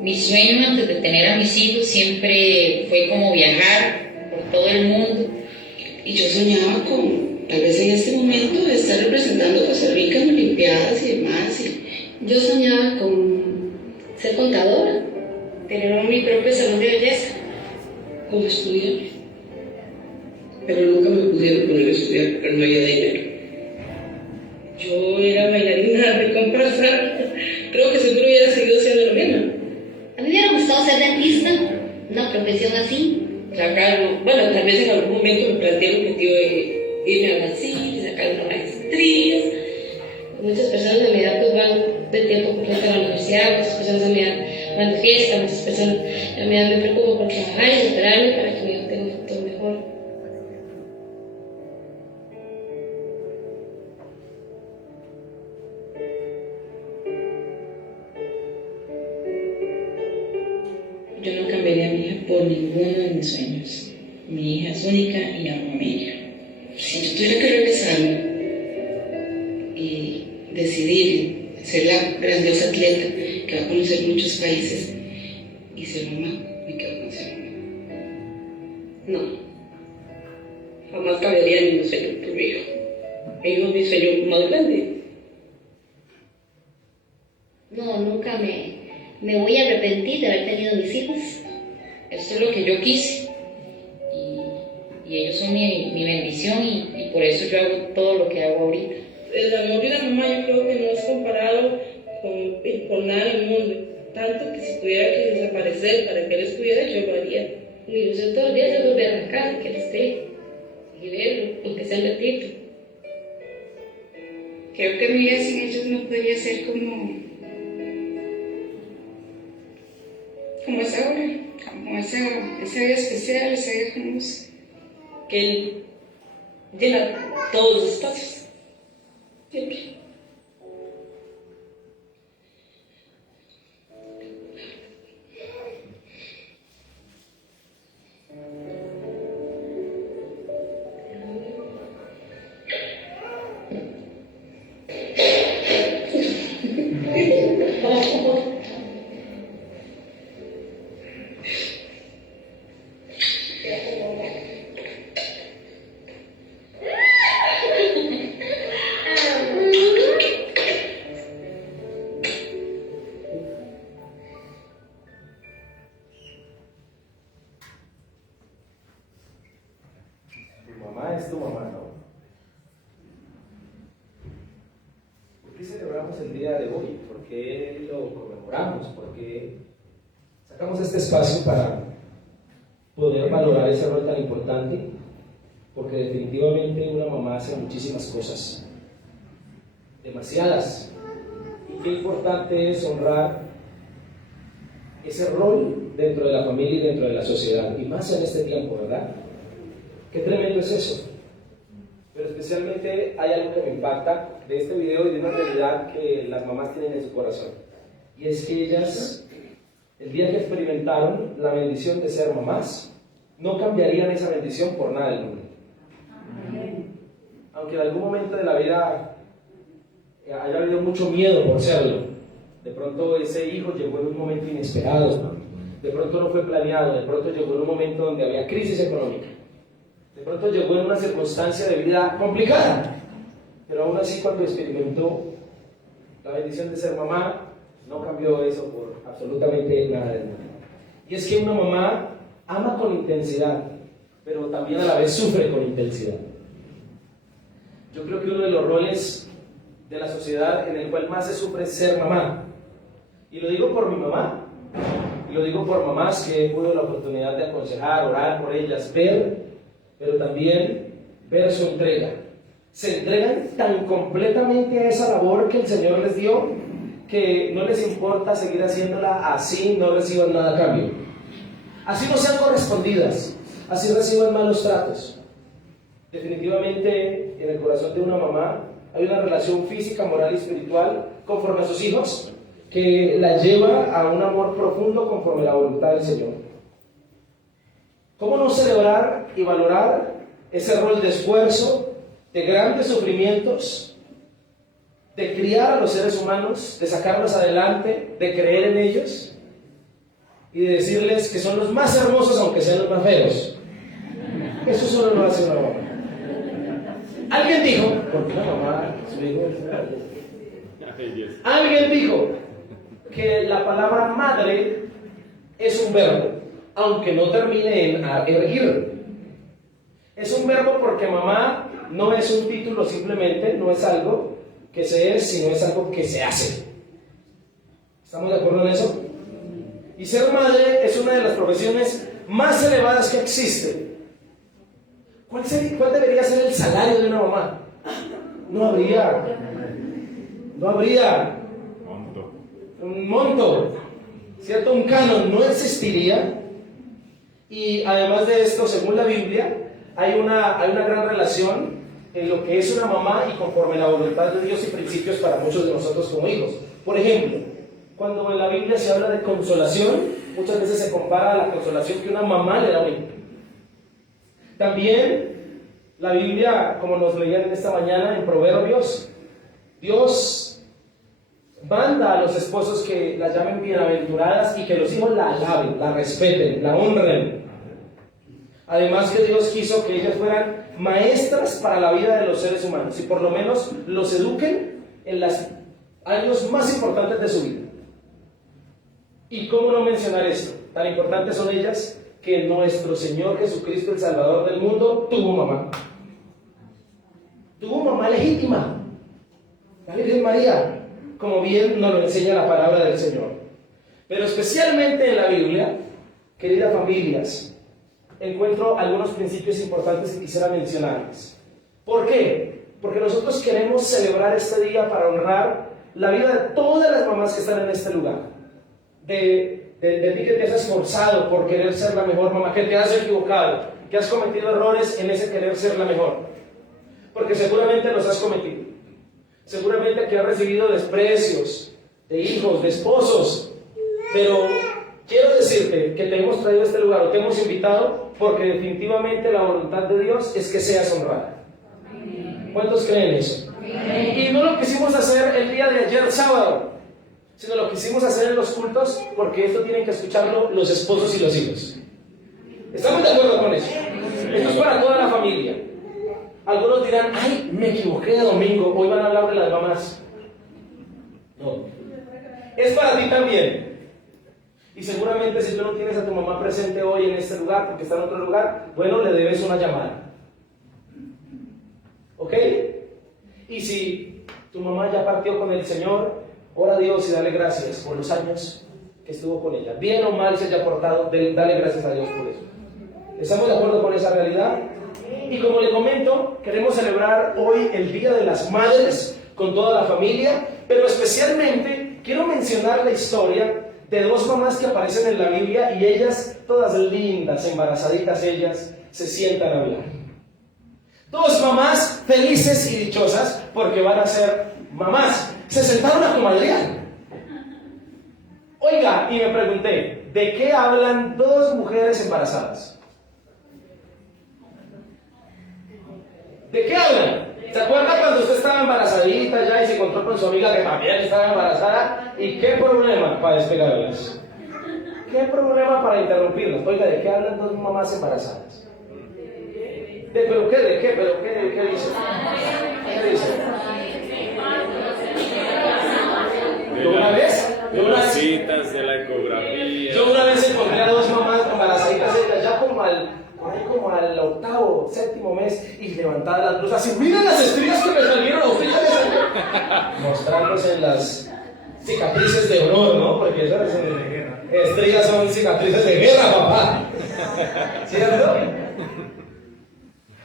Mi sueño antes de tener a mis hijos siempre fue como viajar por todo el mundo. Y yo soñaba con, tal vez en este momento, estar representando a Costa Rica en Olimpiadas y demás. Yo soñaba con ser contadora, tener mi propio salón de belleza, como estudiar. Pero nunca me pudieron poner a estudiar porque no había dinero. Yo era bailarina de compras. Creo que siempre hubiera seguido siendo lo mismo. A mí me hubiera gustado ser dentista, una profesión así. Sacar, bueno, tal vez en algún momento me planteé el objetivo de irme a Brasil, sacar una maestría. Muchas personas de mi edad pues van de tiempo completo a la universidad, muchas personas a mi edad van de fiesta, muchas personas a mi edad me preocupo por trabajar y superarme para que mi hijo tenga un futuro mejor. Yo no cambiaría a mi hija por ninguno de mis sueños. Mi hija es única y amo a mi hija. Si yo tuviera que regresarme y decidir ser la grandiosa atleta que va a conocer muchos países y ser mamá, me quedo con ser mamá. No, jamás cambiaría ningún sueño por mi hijo. Mi hijo es mi sueño más grande. No, nunca me voy a arrepentir de haber tenido mis hijos. Eso es lo que yo quise. Y ellos son mi bendición y por eso yo hago todo lo que hago ahorita. El amor de una mamá yo creo que no es comparado con nada en el mundo. Tanto que si tuviera que desaparecer para que él estuviera, yo lo haría. Mi ilusión todos los días es volver a la casa, que él esté y verlo, aunque sea un ratito. Creo que mi vida sin ellos no podría ser como es ahora, como esa vida especial, esa vida hermosa. Que él llena todos los espacios. Siempre. Es tu mamá, ¿no? ¿Por qué celebramos el día de hoy? ¿Por qué lo conmemoramos? ¿Por qué sacamos este espacio para poder valorar ese rol tan importante? Porque definitivamente una mamá hace muchísimas cosas, demasiadas, y qué importante es honrar ese rol dentro de la familia y dentro de la sociedad, y más en este tiempo, ¿verdad? Qué tremendo es eso. Pero especialmente hay algo que me impacta de este video y de una realidad que las mamás tienen en su corazón. Y es que ellas, el día que experimentaron la bendición de ser mamás, no cambiarían esa bendición por nada del mundo. Aunque en algún momento de la vida haya habido mucho miedo por serlo, de pronto ese hijo llegó en un momento inesperado, de pronto no fue planeado, de pronto llegó en un momento donde había crisis económica. De pronto llegó en una circunstancia de vida complicada, pero aún así cuando experimentó la bendición de ser mamá, no cambió eso por absolutamente nada del mundo. Y es que una mamá ama con intensidad, pero también a la vez sufre con intensidad. Yo creo que uno de los roles de la sociedad en el cual más se sufre es ser mamá. Y lo digo por mi mamá, y lo digo por mamás que he tenido la oportunidad de aconsejar, orar por ellas, pero también ver su entrega. Se entregan tan completamente a esa labor que el Señor les dio que no les importa seguir haciéndola así no reciban nada a cambio. Así no sean correspondidas, así reciban malos tratos. Definitivamente en el corazón de una mamá hay una relación física, moral y espiritual conforme a sus hijos que la lleva a un amor profundo conforme a la voluntad del Señor. ¿Cómo no celebrar y valorar ese rol de esfuerzo, de grandes sufrimientos, de criar a los seres humanos, de sacarlos adelante, de creer en ellos? y de decirles que son los más hermosos aunque sean los más feos. Eso solo lo hace una mamá. Alguien dijo, porque la mamá, su hijo, alguien dijo que la palabra madre es un verbo, aunque no termine en erguir. Es un verbo porque mamá no es un título simplemente, no es algo que se es, sino es algo que se hace. ¿Estamos de acuerdo en eso? Y ser madre es una de las profesiones más elevadas que existen. ¿Cuál debería ser el salario de una mamá? No habría un monto, ¿cierto? Un canon no existiría. Y además de esto, según la Biblia, hay una gran relación en lo que es una mamá y conforme la voluntad de Dios y principios para muchos de nosotros como hijos. Por ejemplo, cuando en la Biblia se habla de consolación, muchas veces se compara a la consolación que una mamá le da a un hijo. También la Biblia, como nos leían esta mañana en Proverbios, Dios manda a los esposos que las llamen bienaventuradas y que los hijos la alaben, la respeten, la honren. Además que Dios quiso que ellas fueran maestras para la vida de los seres humanos y por lo menos los eduquen en los años más importantes de su vida. ¿Y cómo no mencionar esto? Tan importantes son ellas que nuestro Señor Jesucristo, el Salvador del mundo, tuvo mamá. Tuvo mamá legítima, la Virgen María, como bien nos lo enseña la palabra del Señor. Pero especialmente en la Biblia, queridas familias, encuentro algunos principios importantes que quisiera mencionarles. ¿Por qué? Porque nosotros queremos celebrar este día para honrar la vida de todas las mamás que están en este lugar. De ti que te has esforzado por querer ser la mejor mamá, que te has equivocado, que has cometido errores en ese querer ser la mejor. Porque seguramente los has cometido. Seguramente que has recibido desprecios de hijos, de esposos. Pero quiero decirte que te hemos traído a este lugar o te hemos invitado porque definitivamente la voluntad de Dios es que seas honrada. ¿Cuántos creen eso? Y no lo quisimos hacer el día de ayer sábado, sino lo quisimos hacer en los cultos porque esto tienen que escucharlo los esposos y los hijos. ¿Estamos de acuerdo con eso? Esto es para toda la familia. Algunos dirán, ay, me equivoqué de domingo, hoy van a hablar de las mamás. No, es para ti también. Y seguramente si tú no tienes a tu mamá presente hoy en este lugar, porque está en otro lugar, bueno, le debes una llamada. ¿Ok? Y si tu mamá ya partió con el Señor, ora a Dios y dale gracias por los años que estuvo con ella. Bien o mal se haya portado, dale gracias a Dios por eso. ¿Estamos de acuerdo con esa realidad? Y como le comento, queremos celebrar hoy el Día de las Madres con toda la familia, pero especialmente quiero mencionar la historia de dos mamás que aparecen en la Biblia y ellas, todas lindas, embarazaditas ellas, se sientan a hablar. Dos mamás felices y dichosas porque van a ser mamás. Se sentaron a comadrear. Oiga, y me pregunté, ¿de qué hablan dos mujeres embarazadas? ¿De qué hablan? ¿Se acuerda cuando usted estaba embarazadita ya y se encontró con su amiga que también estaba embarazada? ¿Y qué problema para despegarlas? ¿Qué problema para interrumpirlas? Oiga, ¿de qué hablan dos mamás embarazadas? ¿Pero qué? ¿De qué? ¿Pero qué? ¿De qué dice? ¿Qué dice? De las citas, de la ecografía. Yo una vez encontré a dos mamás embarazaditas ya como al octavo, séptimo mes, y levantadas las blusas y miren las estrías que me salieron a ustedes, mostrándose en las cicatrices de honor, ¿no? Porque esas estrías son cicatrices de guerra, papá. ¿Cierto?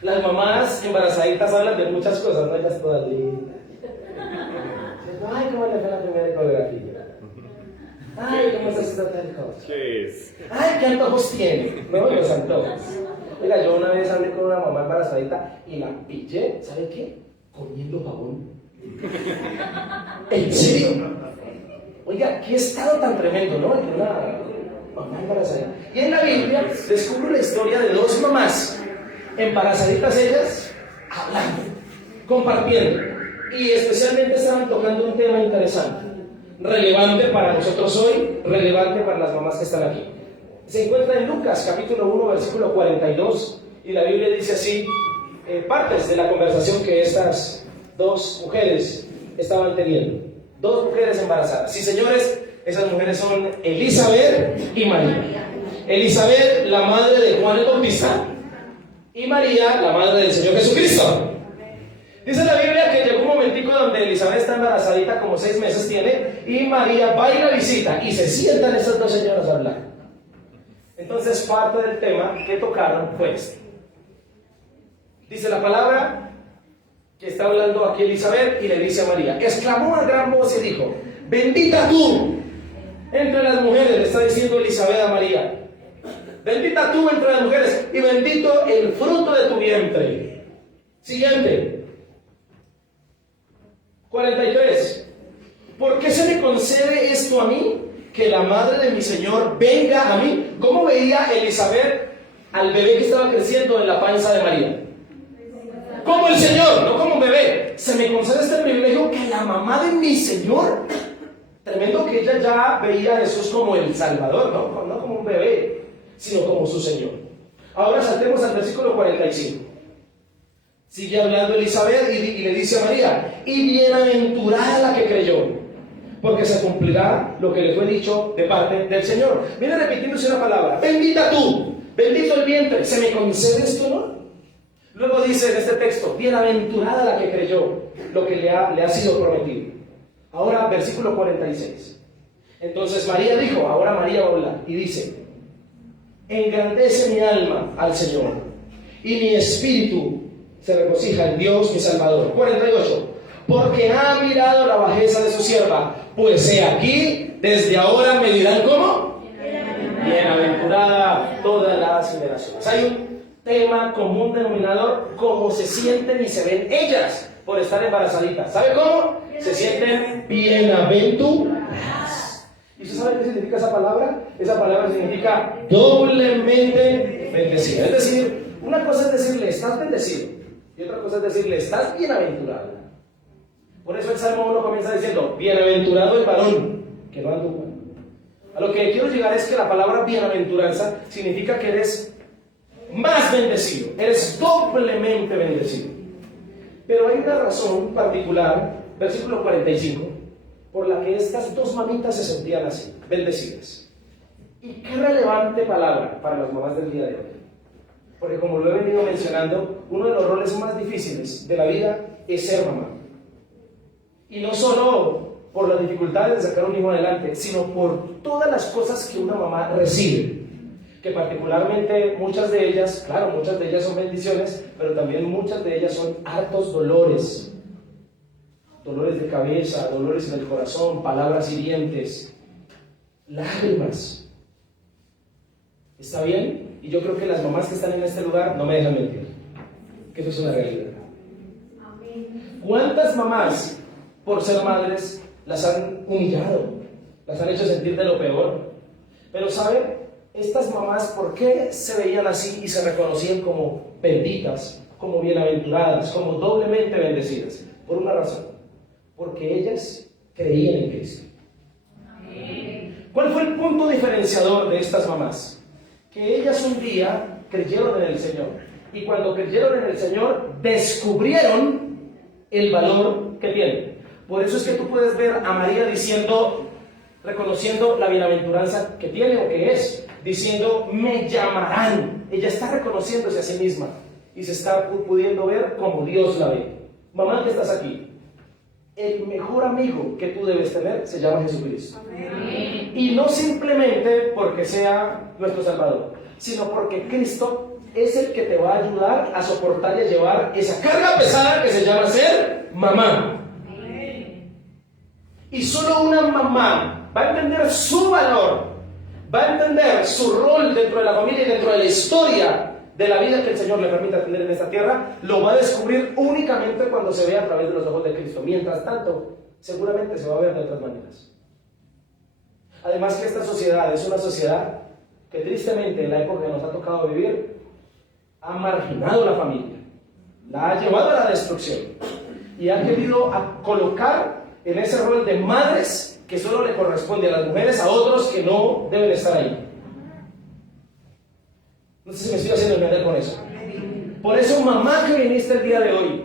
Las mamás embarazaditas hablan de muchas cosas, ¿no? Ellas todas lindas. Ay, ¿cómo le fue la primera ecografía? Ay, ¿cómo se hace tal cosa? Ay, ¿qué antojos tiene? No, los antojos. Oiga, yo una vez hablé con una mamá embarazadita y la pillé, ¿sabe qué? Comiendo jabón. ¿En serio? Oiga, qué estado tan tremendo, ¿no? De una mamá embarazadita. Y en la Biblia descubro la historia de dos mamás embarazaditas ellas, hablando, compartiendo. Y especialmente estaban tocando un tema interesante. relevante para nosotros hoy, relevante para las mamás que están aquí. Se encuentra en Lucas capítulo 1 versículo 42 y la Biblia dice así, partes de la conversación que estas dos mujeres estaban teniendo. Dos mujeres embarazadas. Sí, señores, esas mujeres son Elizabeth y María. Elizabeth, la madre de Juan el Bautista, y María, la madre del Señor Jesucristo. Dice la Biblia que llegó un momentico donde Elizabeth está embarazadita, como 6 meses tiene, y María va y la visita, y se sientan estas dos señoras a hablar. Entonces, parte del tema que tocaron fue este. Dice la palabra que está hablando aquí Elizabeth y le dice a María, exclamó a gran voz y dijo, bendita tú entre las mujeres, le está diciendo Elizabeth a María, bendita tú entre las mujeres y bendito el fruto de tu vientre. Siguiente, 43. ¿Por qué se me concede esto a mí? Que la madre de mi Señor venga a mí. ¿Cómo veía Elizabeth al bebé que estaba creciendo en la panza de María? Como el Señor, no como un bebé. Se me concede este privilegio que la mamá de mi Señor. Tremendo que ella ya veía a Jesús como el Salvador, no como un bebé, sino como su Señor. Ahora saltemos al versículo 45. Sigue hablando Elizabeth y le dice a María, y bienaventurada la que creyó, porque se cumplirá lo que le fue dicho de parte del Señor. Viene repitiéndose una palabra, bendita tú, bendito el vientre, ¿se me concede esto, no? Luego dice en este texto, bienaventurada la que creyó, lo que le ha sido prometido. Ahora, versículo 46. Entonces María dijo, ahora María va a hablar, y dice, engrandece mi alma al Señor, y mi espíritu se regocija en Dios mi Salvador. 48. Porque ha mirado la bajeza de su sierva, pues he aquí, desde ahora me dirán ¿cómo? Bienaventurada todas las generaciones. Hay un tema común denominador, cómo se sienten y se ven ellas por estar embarazaditas. ¿Sabe cómo? Se sienten bienaventuradas. ¿Y usted sabe qué significa esa palabra? Esa palabra significa doblemente bendecida. Es decir, una cosa es decirle estás bendecido y otra cosa es decirle estás bienaventurado. Por eso el Salmo 1 comienza diciendo bienaventurado el varón que no anduvo. A lo que quiero llegar es que la palabra bienaventuranza significa que eres más bendecido, eres doblemente bendecido. Pero hay una razón particular, versículo 45, por la que estas dos mamitas se sentían así, bendecidas. Y qué relevante palabra para las mamás del día de hoy. Porque como lo he venido mencionando, uno de los roles más difíciles de la vida es ser mamá. Y no solo por las dificultades de sacar un hijo adelante, sino por todas las cosas que una mamá recibe. Que particularmente muchas de ellas, claro, muchas de ellas son bendiciones, pero también muchas de ellas son hartos dolores. Dolores de cabeza, dolores en el corazón, palabras hirientes, lágrimas. ¿Está bien? Y yo creo que las mamás que están en este lugar no me dejan mentir, que eso es una realidad. ¿Cuántas mamás, por ser madres, las han humillado, las han hecho sentir de lo peor? Pero ¿saben? Estas mamás, ¿por qué se veían así y se reconocían como benditas, como bienaventuradas, como doblemente bendecidas? Por una razón, porque ellas creían en Cristo. ¿Cuál fue el punto diferenciador de estas mamás? Que ellas un día creyeron en el Señor, y cuando creyeron en el Señor, descubrieron el valor que tienen. Por eso es que tú puedes ver a María diciendo, reconociendo la bienaventuranza que tiene o que es, diciendo, me llamarán. Ella está reconociéndose a sí misma y se está pudiendo ver como Dios la ve. Mamá que estás aquí, el mejor amigo que tú debes tener se llama Jesucristo. Amén. Y no simplemente porque sea nuestro Salvador, sino porque Cristo es el que te va a ayudar a soportar y a llevar esa carga pesada que se llama ser mamá. Amén. Y solo una mamá va a entender su valor, va a entender su rol dentro de la familia y dentro de la historia de la vida que el Señor le permita tener en esta tierra. Lo va a descubrir únicamente cuando se vea a través de los ojos de Cristo. Mientras tanto, seguramente se va a ver de otras maneras. Además que esta sociedad es una sociedad que tristemente en la época que nos ha tocado vivir ha marginado la familia, la ha llevado a la destrucción y ha querido colocar en ese rol de madres que solo le corresponde a las mujeres, a otros que no deben estar ahí. No sé si me estoy haciendo entender con eso. Por eso, mamá que viniste el día de hoy,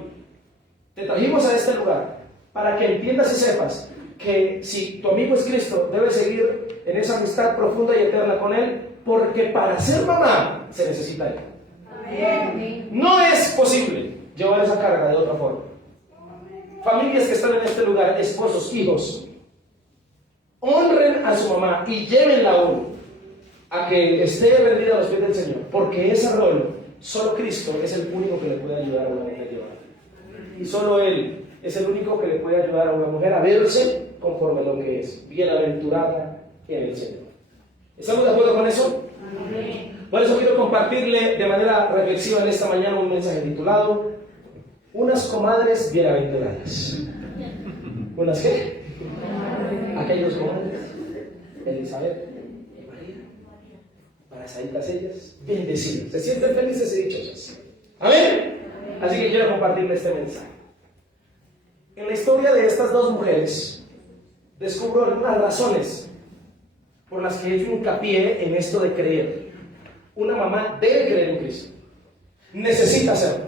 te trajimos a este lugar para que entiendas y sepas que si tu amigo es Cristo, debes seguir en esa amistad profunda y eterna con Él, porque para ser mamá se necesita Él. No es posible llevar esa carga de otra forma. Familias que están en este lugar, esposos, hijos, honren a su mamá y llévenla aún a que esté rendida a los pies del Señor, porque ese rol, solo Cristo es el único que le puede ayudar a una mujer a llevar. Y solo Él es el único que le puede ayudar a una mujer a verse conforme a lo que es, bienaventurada en el Señor. ¿Estamos de acuerdo con eso? Por eso quiero compartirle de manera reflexiva en esta mañana un mensaje titulado Unas comadres bienaventuradas. ¿Unas qué? Aquellos comadres, Elizabeth y María, abrazaditas ellas, bendecidas, se sienten felices y dichosas. ¿Amén? Así que quiero compartirle este mensaje. En la historia de estas dos mujeres, descubro algunas razones por las que he hecho hincapié en esto de creer. Una mamá debe creer en Cristo, necesita hacerlo.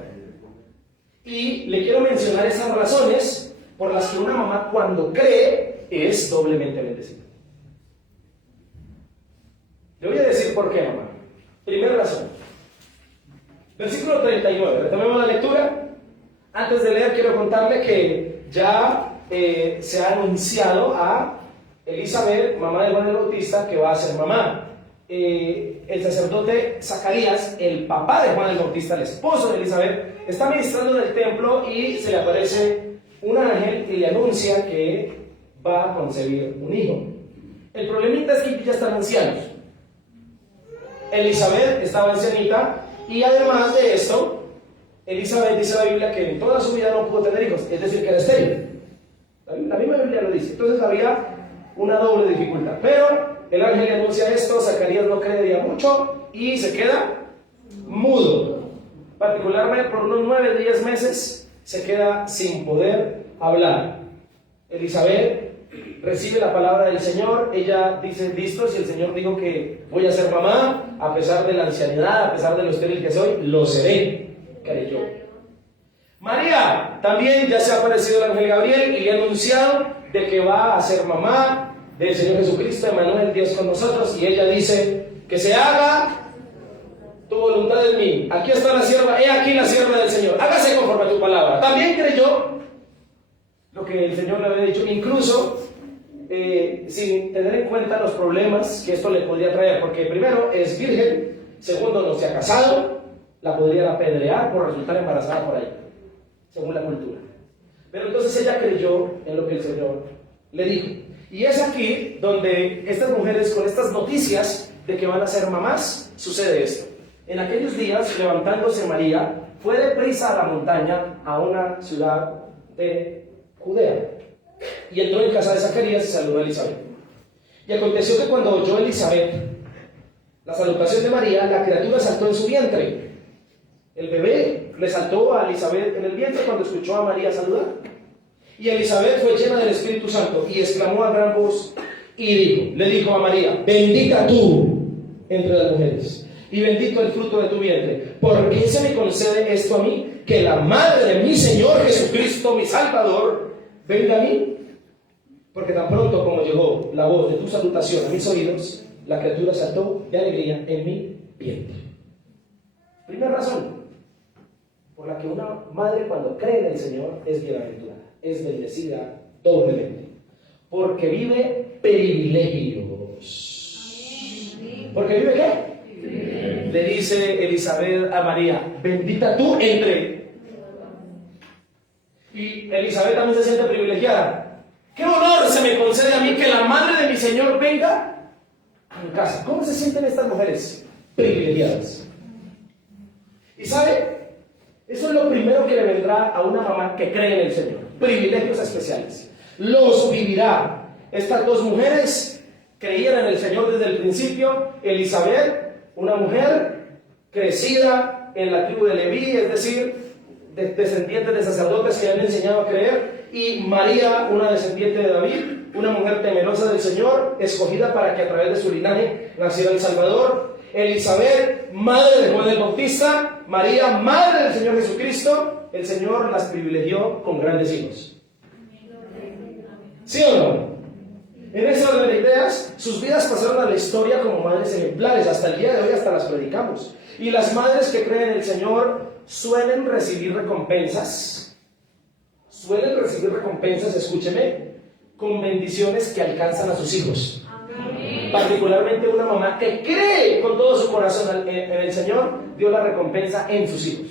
Y le quiero mencionar esas razones por las que una mamá cuando cree es doblemente bendecida. Le voy a decir por qué, mamá. Primera razón. Versículo 39, retomemos la lectura. Antes de leer quiero contarle que ya se ha anunciado a Elizabeth, mamá de Juan el Bautista, que va a ser mamá. El sacerdote Zacarías, el papá de Juan el Bautista, el esposo de Elizabeth, está ministrando en el templo y se le aparece un ángel y le anuncia que va a concebir un hijo. El problemita es que ya están ancianos. Elizabeth estaba ancianita y además de esto, Elizabeth dice la Biblia que en toda su vida no pudo tener hijos, es decir, que era estéril. La misma Biblia lo dice. Entonces había una doble dificultad. Pero el ángel le anuncia esto, Zacarías no creería mucho y se queda mudo. Particularmente por unos 9 o 10 meses se queda sin poder hablar. Elizabeth recibe la palabra del Señor, ella dice, listo, si el Señor dijo que voy a ser mamá, a pesar de la ancianidad, a pesar de lo estéril que soy, lo seré, creyó. María también ya se ha aparecido el ángel Gabriel y le ha anunciado de que va a ser mamá del Señor Jesucristo, Emmanuel, Dios con nosotros, y ella dice, que se haga tu voluntad en mí. Aquí está la sierva, he aquí la sierva del Señor, hágase conforme a tu palabra. También creyó lo que el Señor le había dicho, incluso sin tener en cuenta los problemas que esto le podría traer, porque primero es virgen, segundo no se ha casado, la podrían apedrear por resultar embarazada por ahí, según la cultura. Pero entonces ella creyó en lo que el Señor le dijo. Y es aquí donde estas mujeres, con estas noticias de que van a ser mamás, sucede esto. En aquellos días, levantándose María, fue deprisa a la montaña, a una ciudad de Judea, y entró en casa de Zacarías y saludó a Elizabeth. Y aconteció que cuando oyó Elizabeth la salutación de María, la criatura saltó en su vientre. El bebé le saltó a Elizabeth en el vientre cuando escuchó a María saludar. Y Elizabeth fue llena del Espíritu Santo y exclamó a gran voz y le dijo a María, bendita tú entre las mujeres y bendito el fruto de tu vientre. ¿Por qué se me concede esto a mí? Que la madre de mi Señor Jesucristo, mi Salvador, venga a mí. Porque tan pronto como llegó la voz de tu salutación a mis oídos, la criatura saltó de alegría en mi vientre. Primera razón por la que una madre cuando cree en el Señor es bienaventurada, es bendecida doblemente, porque vive privilegios. ¿Porque vive qué? Le dice Elizabeth a María, bendita tú entre. Y Elizabeth también se siente privilegiada. ¡Qué honor se me concede a mí que la madre de mi Señor venga a mi casa! ¿Cómo se sienten estas mujeres? Privilegiadas. ¿Y sabe? Eso es lo primero que le vendrá a una mamá que cree en el Señor. Privilegios especiales. Los vivirá. Estas dos mujeres creían en el Señor desde el principio. Elizabeth, una mujer crecida en la tribu de Leví, es decir, descendientes de sacerdotes que le han enseñado a creer. Y María, una descendiente de David, una mujer temerosa del Señor, escogida para que a través de su linaje naciera el Salvador. Elizabeth, madre de Juan el Bautista. María, madre del Señor Jesucristo. El Señor las privilegió con grandes hijos. ¿Sí o no? En ese orden de ideas, sus vidas pasaron a la historia como madres ejemplares. Hasta el día de hoy hasta las predicamos. Y las madres que creen en el Señor suelen recibir recompensas. Escúcheme, con bendiciones que alcanzan a sus hijos. Particularmente una mamá que cree con todo su corazón en el Señor, Dios la recompensa en sus hijos.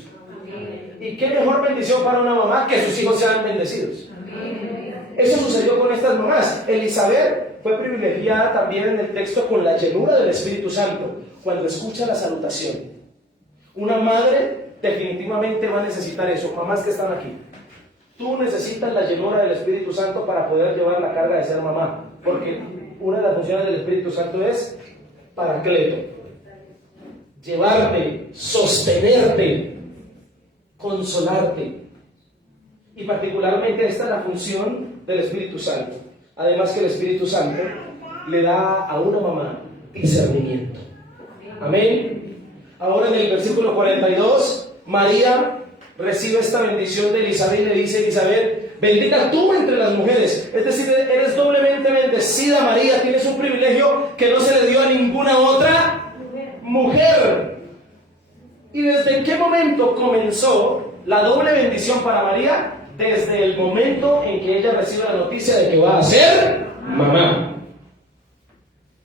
¿Y qué mejor bendición para una mamá que sus hijos sean bendecidos? Eso sucedió con estas mamás. Elizabeth fue privilegiada también en el texto con la llenura del Espíritu Santo cuando escucha la salutación. Una madre definitivamente va a necesitar eso. Mamás que están aquí, tú necesitas la llenura del Espíritu Santo para poder llevar la carga de ser mamá, porque una de las funciones del Espíritu Santo es paracleto, llevarte, sostenerte, consolarte. Y particularmente esta es la función del Espíritu Santo. Además que el Espíritu Santo le da a una mamá discernimiento. Amén. Ahora en el versículo 42, María recibe esta bendición de Elizabeth y le dice: Elizabeth, bendita tú entre las mujeres. Es decir, eres doblemente bendecida, María. Tienes un privilegio que no se le dio a ninguna otra mujer. ¿Y desde qué momento comenzó la doble bendición para María? Desde el momento en que ella recibe la noticia de que va a ser mamá.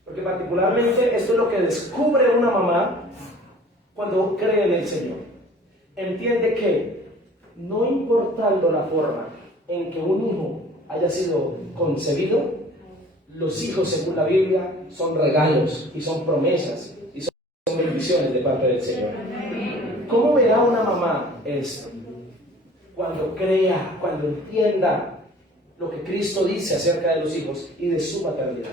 Porque particularmente esto es lo que descubre una mamá cuando cree en el Señor. Entiende que no importando la forma en que un hijo haya sido concebido, los hijos según la Biblia son regalos y son promesas y son bendiciones de parte del Señor. ¿Cómo verá una mamá esto? Cuando crea, cuando entienda lo que Cristo dice acerca de los hijos y de su maternidad.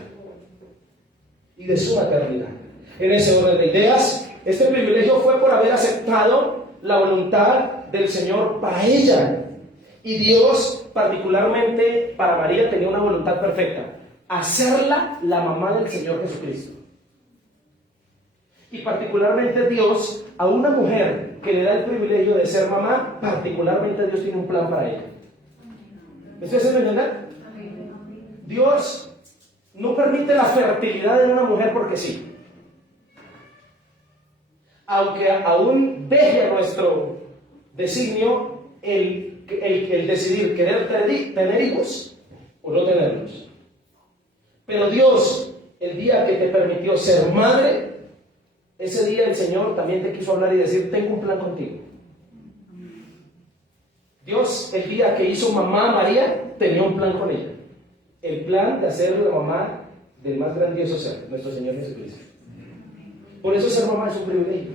En ese orden de ideas, este privilegio fue por haber aceptado la voluntad del Señor para ella. Y Dios, particularmente para María, tenía una voluntad perfecta: hacerla la mamá del Señor Jesucristo. Y particularmente Dios, a una mujer que le da el privilegio de ser mamá, particularmente Dios tiene un plan para ella. ¿Me estoy haciendo entender? Dios no permite la fertilidad en una mujer porque sí. Aunque aún deje nuestro designio el decidir querer tener hijos o no tenerlos. Pero Dios, el día que te permitió ser madre, ese día el Señor también te quiso hablar y decir: tengo un plan contigo. Dios, el día que hizo mamá a María, tenía un plan con ella. El plan de hacerle la mamá del más grandioso ser, nuestro Señor Jesucristo. Por eso ser mamá es un privilegio.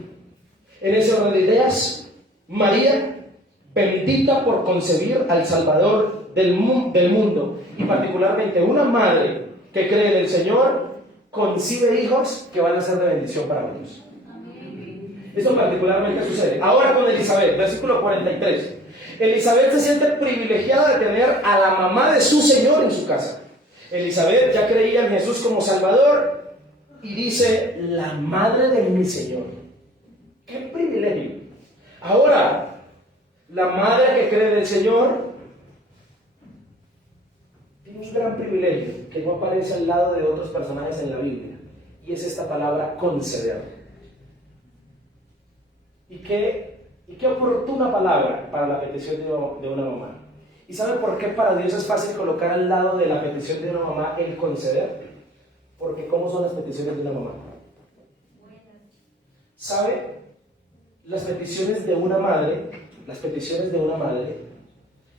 En ese orden de ideas, María, bendita por concebir al Salvador del mundo, y particularmente una madre que cree en el Señor, concibe hijos que van a ser de bendición para otros. Esto particularmente sucede. Ahora con Elizabeth, versículo 43. Elizabeth se siente privilegiada de tener a la mamá de su Señor en su casa. Elizabeth ya creía en Jesús como Salvador y dice: la madre de mi Señor. ¡Qué privilegio! Ahora, la madre que cree en el Señor tiene un gran privilegio que no aparece al lado de otros personajes en la Biblia, y es esta palabra: conceder. Y qué oportuna palabra para la petición de una mamá. ¿Y saben por qué para Dios es fácil colocar al lado de la petición de una mamá el conceder? Porque ¿cómo son las peticiones de una mamá? ¿Sabe? Las peticiones de una madre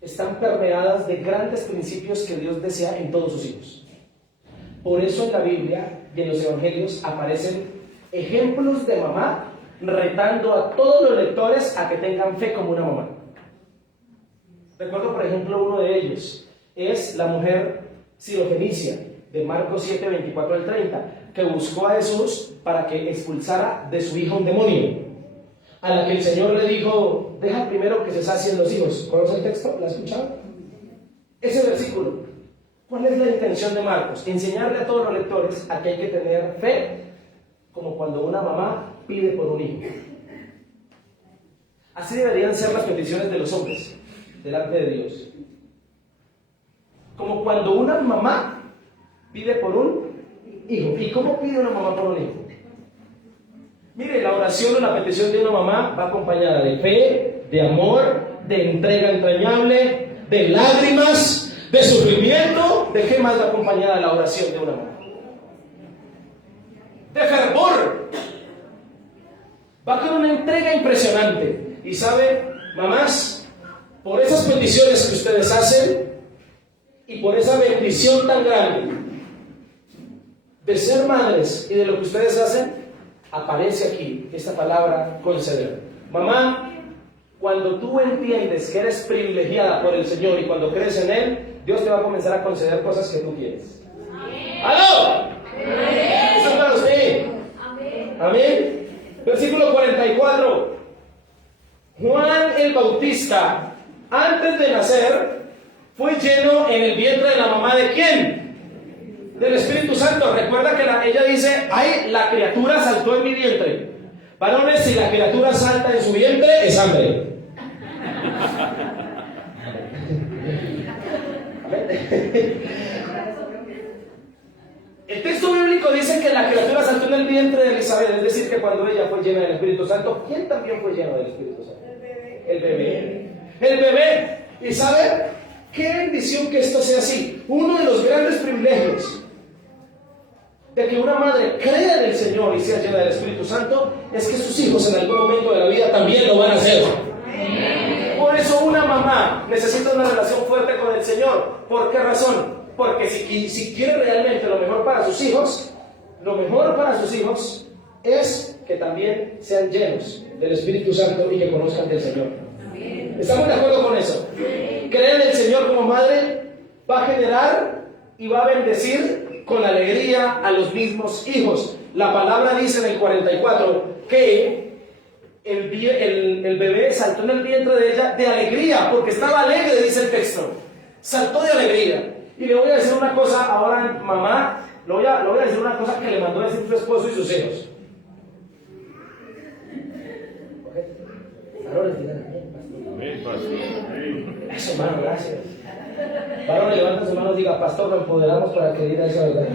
están permeadas de grandes principios que Dios desea en todos sus hijos. Por eso en la Biblia y en los evangelios aparecen ejemplos de mamá retando a todos los lectores a que tengan fe como una mamá. Recuerdo, por ejemplo, uno de ellos es la mujer sirofenicia de Marcos 7, 24 al 30, que buscó a Jesús para que expulsara de su hijo un demonio, a la que el Señor le dijo: deja primero que se sacien los hijos. ¿Conoce el texto? ¿Lo ha escuchado? Ese versículo ¿Cuál es la intención de Marcos? Enseñarle a todos los lectores a que hay que tener fe, como cuando una mamá pide por un hijo. Así deberían ser las peticiones de los hombres delante de Dios. Como cuando una mamá pide por un hijo. ¿Y cómo pide una mamá por un hijo? Mire, la oración o la petición de una mamá va acompañada de fe, de amor, de entrega entrañable, de lágrimas, de sufrimiento. ¿De qué más va acompañada la oración de una mamá? De fervor. Va con una entrega impresionante. Y sabe, mamás, por esas peticiones que ustedes hacen y por esa bendición tan grande de ser madres y de lo que ustedes hacen, aparece aquí esta palabra conceder. Mamá, cuando tú entiendes que eres privilegiada por el Señor y cuando crees en Él, Dios te va a comenzar a conceder cosas que tú quieres. ¡Aló! Eso es para usted. Amén. Versículo 44. Juan el Bautista, antes de nacer, fue lleno en el vientre de la mamá ¿de quién? Del Espíritu Santo. Recuerda que ella dice, ay, la criatura saltó en mi vientre. Varones, si la criatura salta en su vientre, es hambre. El texto bíblico dice que la criatura saltó en el vientre de Elizabeth, es decir, que cuando ella fue llena del Espíritu Santo, ¿quién también fue lleno del Espíritu Santo? El bebé. El bebé. ¿Y sabe qué bendición que esto sea así? Uno de los grandes privilegios de que una madre crea en el Señor y sea llena del Espíritu Santo es que sus hijos en algún momento de la vida también lo van a hacer. Por eso una mamá necesita una relación fuerte con el Señor. ¿Por qué razón? Porque si quiere realmente lo mejor para sus hijos, lo mejor para sus hijos es que también sean llenos del Espíritu Santo y que conozcan del Señor. ¿Estamos de acuerdo con eso? Creer en el Señor como madre va a generar y va a bendecir con alegría a los mismos hijos. La palabra dice en el 44 que el bebé saltó en el vientre de ella de alegría, porque estaba alegre, dice el texto. Saltó de alegría. Y le voy a decir una cosa ahora, mamá, le voy a decir una cosa que le mandó a decir su esposo y sus hijos. Varones, digan amén, pastor. Eso, hermano, gracias. Varones, levanten sus manos y diga, pastor, lo empoderamos para que diga esa verdad.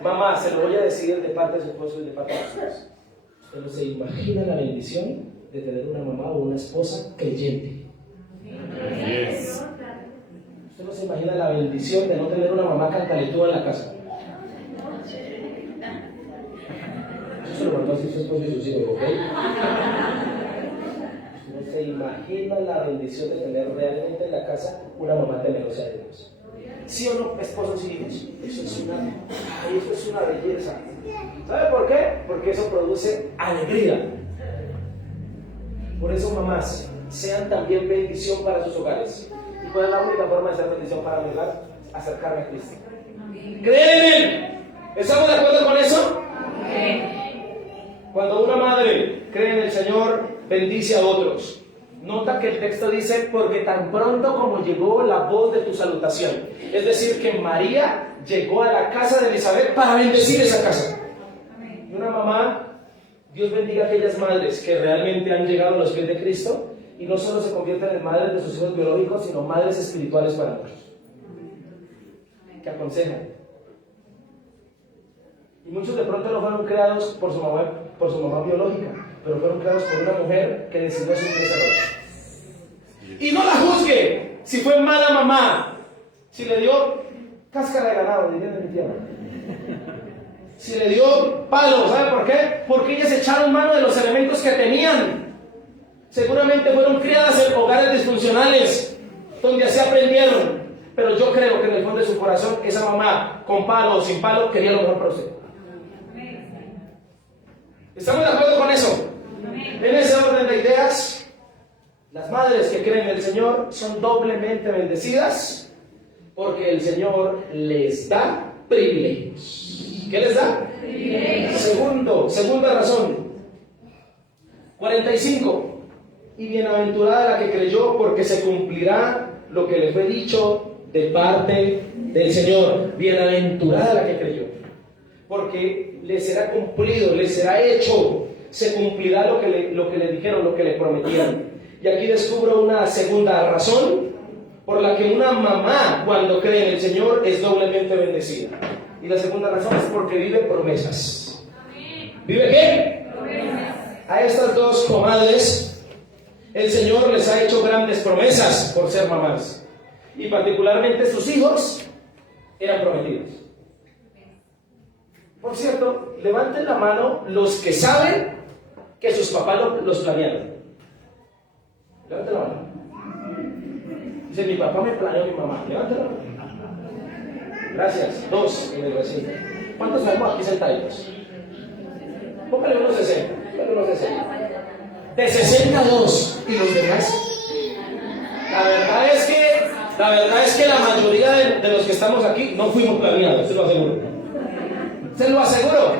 Mamá, se lo voy a decir de parte de su esposo y de parte de sus hijos. Usted no se imagina la bendición de tener una mamá o una esposa creyente. Yes. Usted no se imagina la bendición de no tener una mamá cantaletúa en la casa. Eso se lo mandó así su esposo y sus hijos, ¿ok? Usted no se imagina la bendición de tener realmente en la casa una mamá temerosa de Dios. ¿Sí o no, esposos y hijos? Eso es una belleza. ¿Sabe por qué? Porque eso produce alegría. Por eso, mamás, sean también bendición para sus hogares. ¿Y cuál es la única forma de ser bendición para mi hogar? Acercarme a Cristo. ¿Creen en Él? ¿Estamos de acuerdo con eso? Cuando una madre cree en el Señor, bendice a otros. Nota que el texto dice, porque tan pronto como llegó la voz de tu salutación. Es decir, que María llegó a la casa de Elizabeth para bendecir esa casa. Y una mamá, Dios bendiga a aquellas madres que realmente han llegado a los pies de Cristo y no solo se convierten en madres de sus hijos biológicos, sino madres espirituales para otros. Que aconsejan. Y muchos de pronto no fueron creados por su mamá biológica, pero fueron creados por una mujer que decidió asumir ese rol. Y no la juzgue si fue mala mamá, si le dio cáscara de ganado, diría de mi tierra, si le dio palo. ¿Sabe por qué? Porque ellas echaron mano de los elementos que tenían. Seguramente fueron criadas en hogares disfuncionales, donde así aprendieron. Pero yo creo que en el fondo de su corazón, esa mamá, con palo o sin palo, quería lo mejor para usted. ¿Estamos de acuerdo con eso? En ese orden de ideas, las madres que creen en el Señor son doblemente bendecidas porque el Señor les da privilegios. ¿Qué les da? Privilegios. Segunda razón. 45. Y bienaventurada la que creyó, porque se cumplirá lo que le fue dicho de parte del Señor. Bienaventurada la que creyó, porque le será cumplido, le será hecho, se cumplirá lo que le dijeron, lo que le prometieron. Y aquí descubro una segunda razón por la que una mamá, cuando cree en el Señor, es doblemente bendecida. Y la segunda razón es porque vive promesas. ¿Vive qué? Promesas. A estas dos comadres, el Señor les ha hecho grandes promesas por ser mamás. Y particularmente sus hijos eran prometidos. Por cierto, levanten la mano los que saben que sus papás los planearon. Levanten la mano. Dice, mi papá me planeó, mi mamá. Levanten la mano. Gracias. 2 en el recinto. ¿Cuántos somos aquí sentados? Póngale unos 60. Póngale unos 60. De 62. ¿Y los demás? La verdad es que la mayoría de los que estamos aquí no fuimos planeados, se lo aseguro. Se lo aseguro.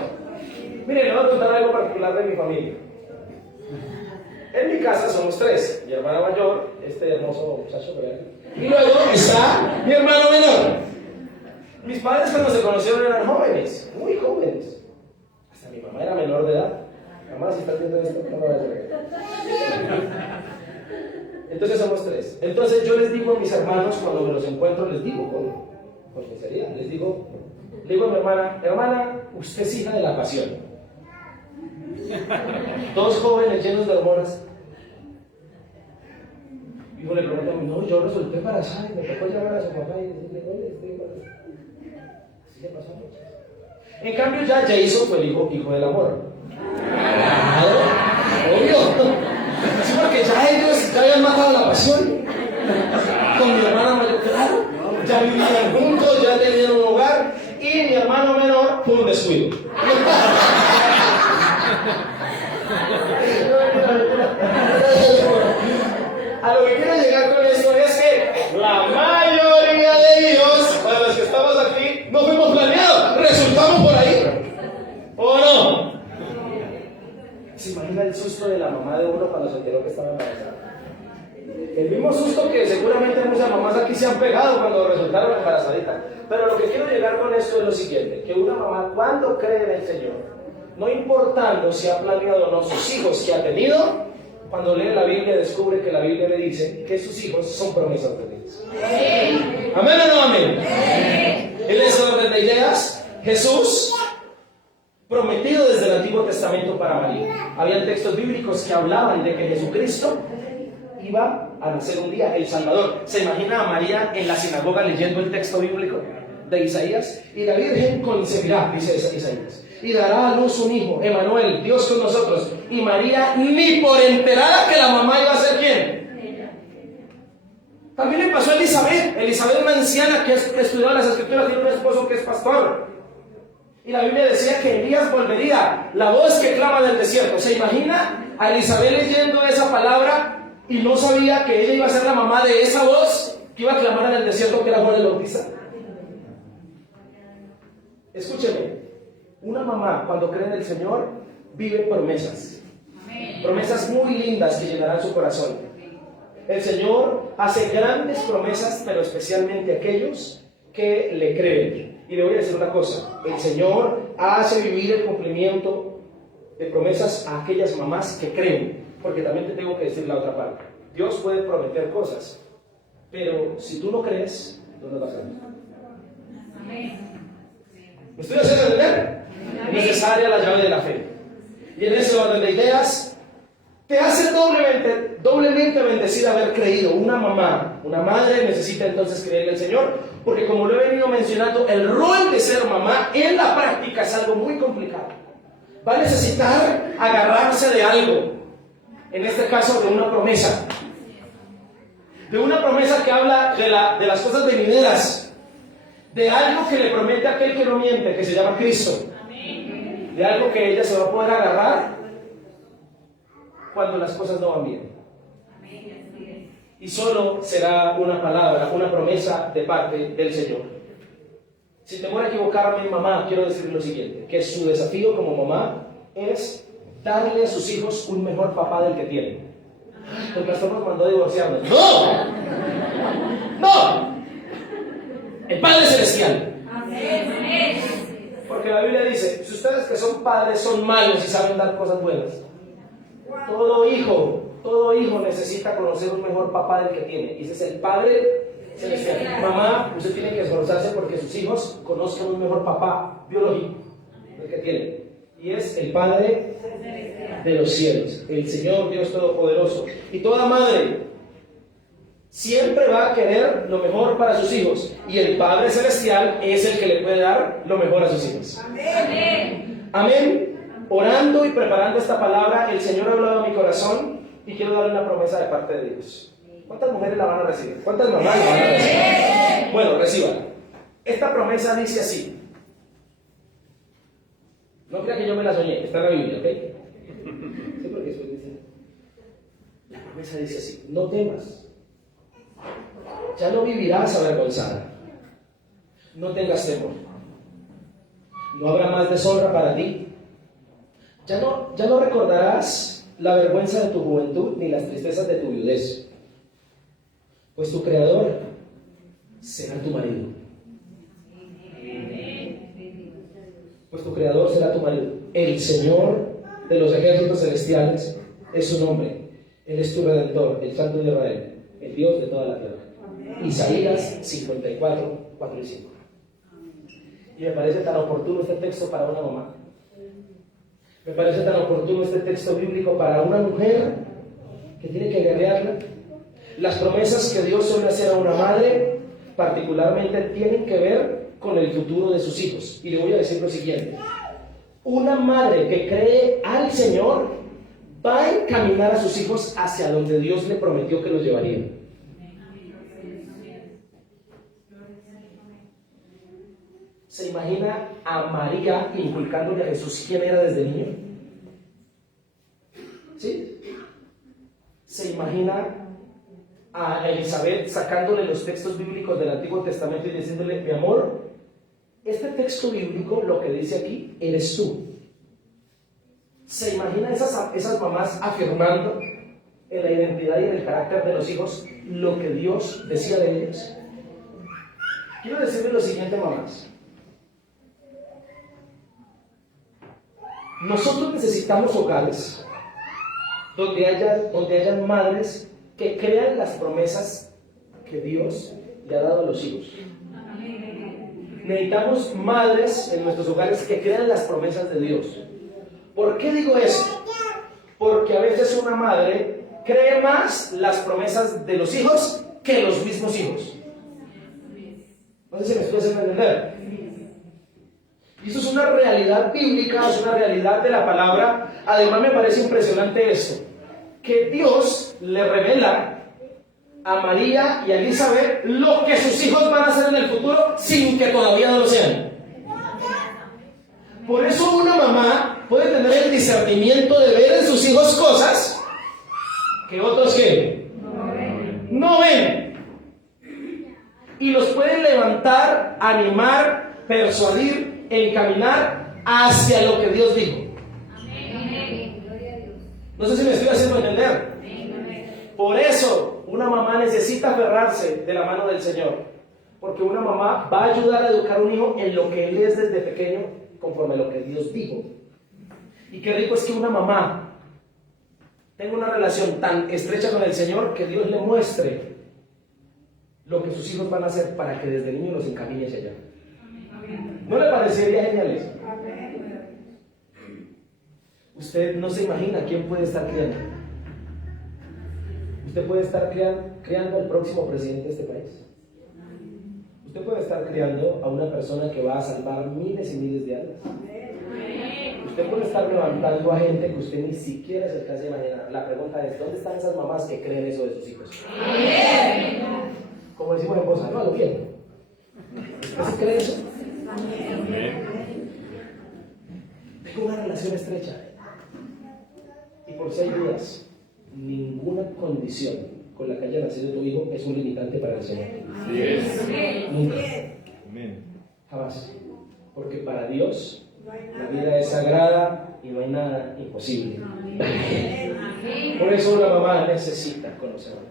Miren, les voy a contar algo particular de mi familia. En mi casa somos 3. Mi hermana mayor, este hermoso muchacho, y luego está mi hermano menor. Mis padres cuando se conocieron eran jóvenes, muy jóvenes. Hasta mi mamá era menor de edad. Mamá, si estás viendo esto, no me vayas a reír. Entonces somos 3. Entonces yo les digo a mis hermanos, cuando me los encuentro, les digo con sinceridad, le digo a mi hermana, usted es hija de la pasión. 2 jóvenes llenos de hormonas. Y yo le pregunto a mí, no, yo resulté embarazada y me tocó llamar a su papá y decirle, oye, estoy embarazada. Así le pasó a muchos. En cambio ya Jason fue el hijo del amor. Claro, obvio. Sí, porque ya habían matado la pasión. Con mi hermana mayor, claro. Ya vivían juntos, ya tenían un hogar. Y mi hermano menor fue un descuido. A lo que quiero llegar con esto es que la mayoría de ellos, para los que estamos aquí, no fuimos planeados, resultamos por ahí. ¿O no? ¿Se imagina el susto de la mamá de uno cuando se enteró que estaba embarazada? El mismo susto que seguramente muchas mamás aquí se han pegado cuando resultaron embarazaditas. Pero lo que quiero llegar con esto es lo siguiente, que una mamá cuando cree en el Señor, no importando si ha planeado o no sus hijos que ha tenido, cuando lee la Biblia descubre que la Biblia le dice que sus hijos son promesas de Dios. ¿Amén o no amén? En ese orden de ideas, Jesús, prometido desde el Antiguo Testamento para María. Había textos bíblicos que hablaban de que Jesucristo iba a nacer un día, el Salvador. ¿Se imagina a María en la sinagoga leyendo el texto bíblico de Isaías? Y la Virgen concebirá, dice Isaías, y dará a luz un hijo, Emanuel, Dios con nosotros. Y María, ni por enterada que la mamá iba a ser ¿quién? También le pasó a Elizabeth, una anciana que estudió las Escrituras, tiene un esposo que es pastor. Y la Biblia decía que Elías volvería, la voz que clama del desierto. ¿Se imagina a Elizabeth leyendo esa palabra y no sabía que ella iba a ser la mamá de esa voz que iba a clamar en el desierto, que era Juan el Bautista? Escúcheme, una mamá cuando cree en el Señor vive promesas. Promesas muy lindas que llenarán su corazón. El Señor hace grandes promesas, pero especialmente a aquellos que le creen. Y le voy a decir una cosa, el Señor hace vivir el cumplimiento de promesas a aquellas mamás que creen, porque también te tengo que decir la otra parte. Dios puede prometer cosas, pero si tú no crees, no lo vas a hacer. ¿Me estoy haciendo entender? Es necesaria la llave de la fe. Y en ese orden de ideas, te hace doblemente bendecida haber creído. Una madre necesita entonces creer en el Señor, porque como lo he venido mencionando, el rol de ser mamá en la práctica es algo muy complicado. Va a necesitar agarrarse de algo, en este caso de una promesa. De una promesa que habla de las cosas venideras, de algo que le promete a aquel que no miente, que se llama Cristo. De algo que ella se va a poder agarrar cuando las cosas no van bien. Y solo será una palabra, una promesa de parte del Señor. Sin temor a equivocarme, mamá, quiero decir lo siguiente, que su desafío como mamá es darle a sus hijos un mejor papá del que tienen. El pastor nos mandó a divorciarnos. ¡No! ¡No! El Padre Celestial. Porque la Biblia dice, si ustedes que son padres son malos y saben dar cosas buenas, todo hijo necesita conocer un mejor papá del que tiene. Y ese es el Padre Celestial. Mamá, usted tiene que esforzarse porque sus hijos conozcan un mejor papá biológico del que tienen. Y es el Padre de los cielos, el Señor Dios Todopoderoso. Y toda madre siempre va a querer lo mejor para sus hijos. Y el Padre Celestial es el que le puede dar lo mejor a sus hijos. Amén. Amén. Orando y preparando esta palabra, el Señor ha hablado a mi corazón y quiero darle una promesa de parte de Dios. ¿Cuántas mujeres la van a recibir? ¿Cuántas mamás la van a recibir? Bueno, recíbanla. Esta promesa dice así. No crea que yo me la soñé, está en la Biblia, ¿ok? Sí, porque después dice. La promesa dice así: no temas. Ya no vivirás avergonzada. No tengas temor. No habrá más deshonra para ti. Ya no recordarás la vergüenza de tu juventud ni las tristezas de tu viudez. Pues tu Creador será tu marido. Pues tu Creador será tu marido. El Señor de los ejércitos celestiales es su nombre. Él es tu Redentor, el Santo de Israel, el Dios de toda la tierra. Isaías 54, 4 y 5. Y me parece tan oportuno este texto para una mamá. Me parece tan oportuno este texto bíblico para una mujer que tiene que guerrearla. Las promesas que Dios suele hacer a una madre, particularmente, tienen que ver con el futuro de sus hijos. Y le voy a decir lo siguiente: una madre que cree al Señor va a encaminar a sus hijos hacia donde Dios le prometió que los llevaría. ¿Se imagina a María inculcándole a Jesús quién era desde niño? ¿Sí? ¿Se imagina a Elizabeth sacándole los textos bíblicos del Antiguo Testamento y diciéndole: mi amor, este texto bíblico lo que dice aquí eres tú? ¿Se imagina esas mamás afirmando en la identidad y en el carácter de los hijos lo que Dios decía de ellos? Quiero decirles lo siguiente, mamás. Nosotros necesitamos hogares donde hayan madres que crean las promesas que Dios le ha dado a los hijos. Necesitamos madres en nuestros hogares que crean las promesas de Dios. ¿Por qué digo esto? Porque a veces una madre cree más las promesas de los hijos que los mismos hijos. No sé si me estoy haciendo entender. Y eso es una realidad bíblica, es una realidad de la palabra. Además me parece impresionante esto, que Dios le revela a María y a Elizabeth lo que sus hijos van a hacer en el futuro sin que todavía no lo sean. Por eso una mamá puede tener el discernimiento de ver en sus hijos cosas que otros ¿qué? No ven. Y los puede levantar, animar, persuadir, encaminar hacia lo que Dios dijo. No sé si me estoy haciendo entender. Por eso una mamá necesita aferrarse de la mano del Señor, porque una mamá va a ayudar a educar a un hijo en lo que él es desde pequeño, conforme a lo que Dios dijo. Y qué rico es que una mamá tenga una relación tan estrecha con el Señor que Dios le muestre lo que sus hijos van a hacer para que desde niño los encamine hacia allá. ¿No le parecería genial eso? Usted no se imagina quién puede estar criando. Usted puede estar criando al próximo presidente de este país. Usted puede estar criando a una persona que va a salvar miles y miles de almas. Usted puede estar levantando a gente que usted ni siquiera se alcanza a imaginar. La pregunta es: ¿dónde están esas mamás que creen eso de sus hijos? Como decimos en voz, no lo quiero. ¿Usted se cree eso? Tengo una relación estrecha. Y por si hay dudas, ninguna condición con la que haya nacido tu hijo es un limitante para el Señor. Nunca. Jamás. Porque para Dios la vida es sagrada y no hay nada imposible. Por eso una mamá necesita conocerlo.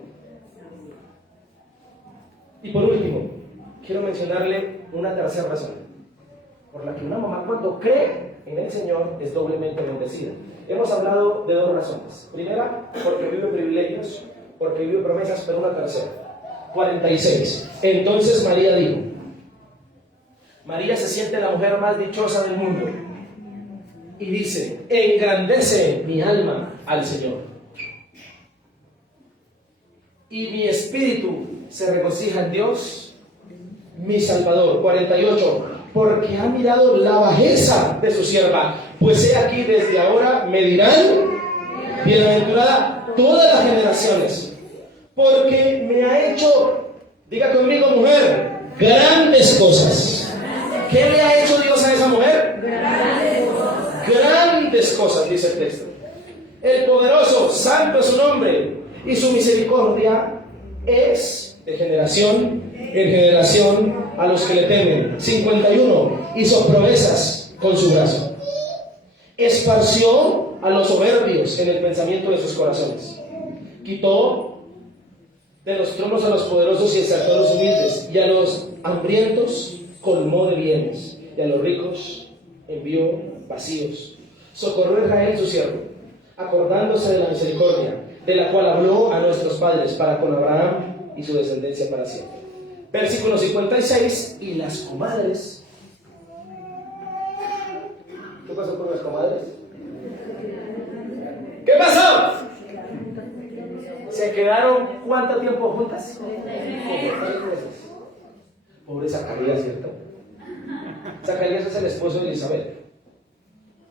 Y por último, quiero mencionarle una tercera razón por la que una mamá cuando cree en el Señor es doblemente bendecida. Hemos hablado de dos razones. Primera, porque vive privilegios, porque vive promesas, pero una tercera. 46. Entonces María dijo, María se siente la mujer más dichosa del mundo y dice, engrandece mi alma al Señor y mi espíritu se regocija en Dios, mi Salvador. 48. Porque ha mirado la bajeza de su sierva, pues he aquí desde ahora me dirán bienaventurada todas las generaciones, porque me ha hecho, diga conmigo mujer, grandes cosas. ¿Qué le ha hecho Dios a esa mujer? Grandes cosas, dice el texto. El poderoso, santo es su nombre, y su misericordia es de generación en generación a los que le temen. 51. Hizo proezas con su brazo. Esparció a los soberbios en el pensamiento de sus corazones. Quitó de los tronos a los poderosos y exaltó a los humildes. Y a los hambrientos colmó de bienes. Y a los ricos envió vacíos. Socorrió a Israel su siervo, acordándose de la misericordia, de la cual habló a nuestros padres para con Abraham y su descendencia para siempre. Versículo 56. Y las comadres. ¿Qué pasó con las comadres? ¿Qué pasó? ¿Se quedaron cuánto tiempo juntas? Como 3 meses. Pobre Zacarías, ¿cierto? Zacarías es el esposo de Isabel.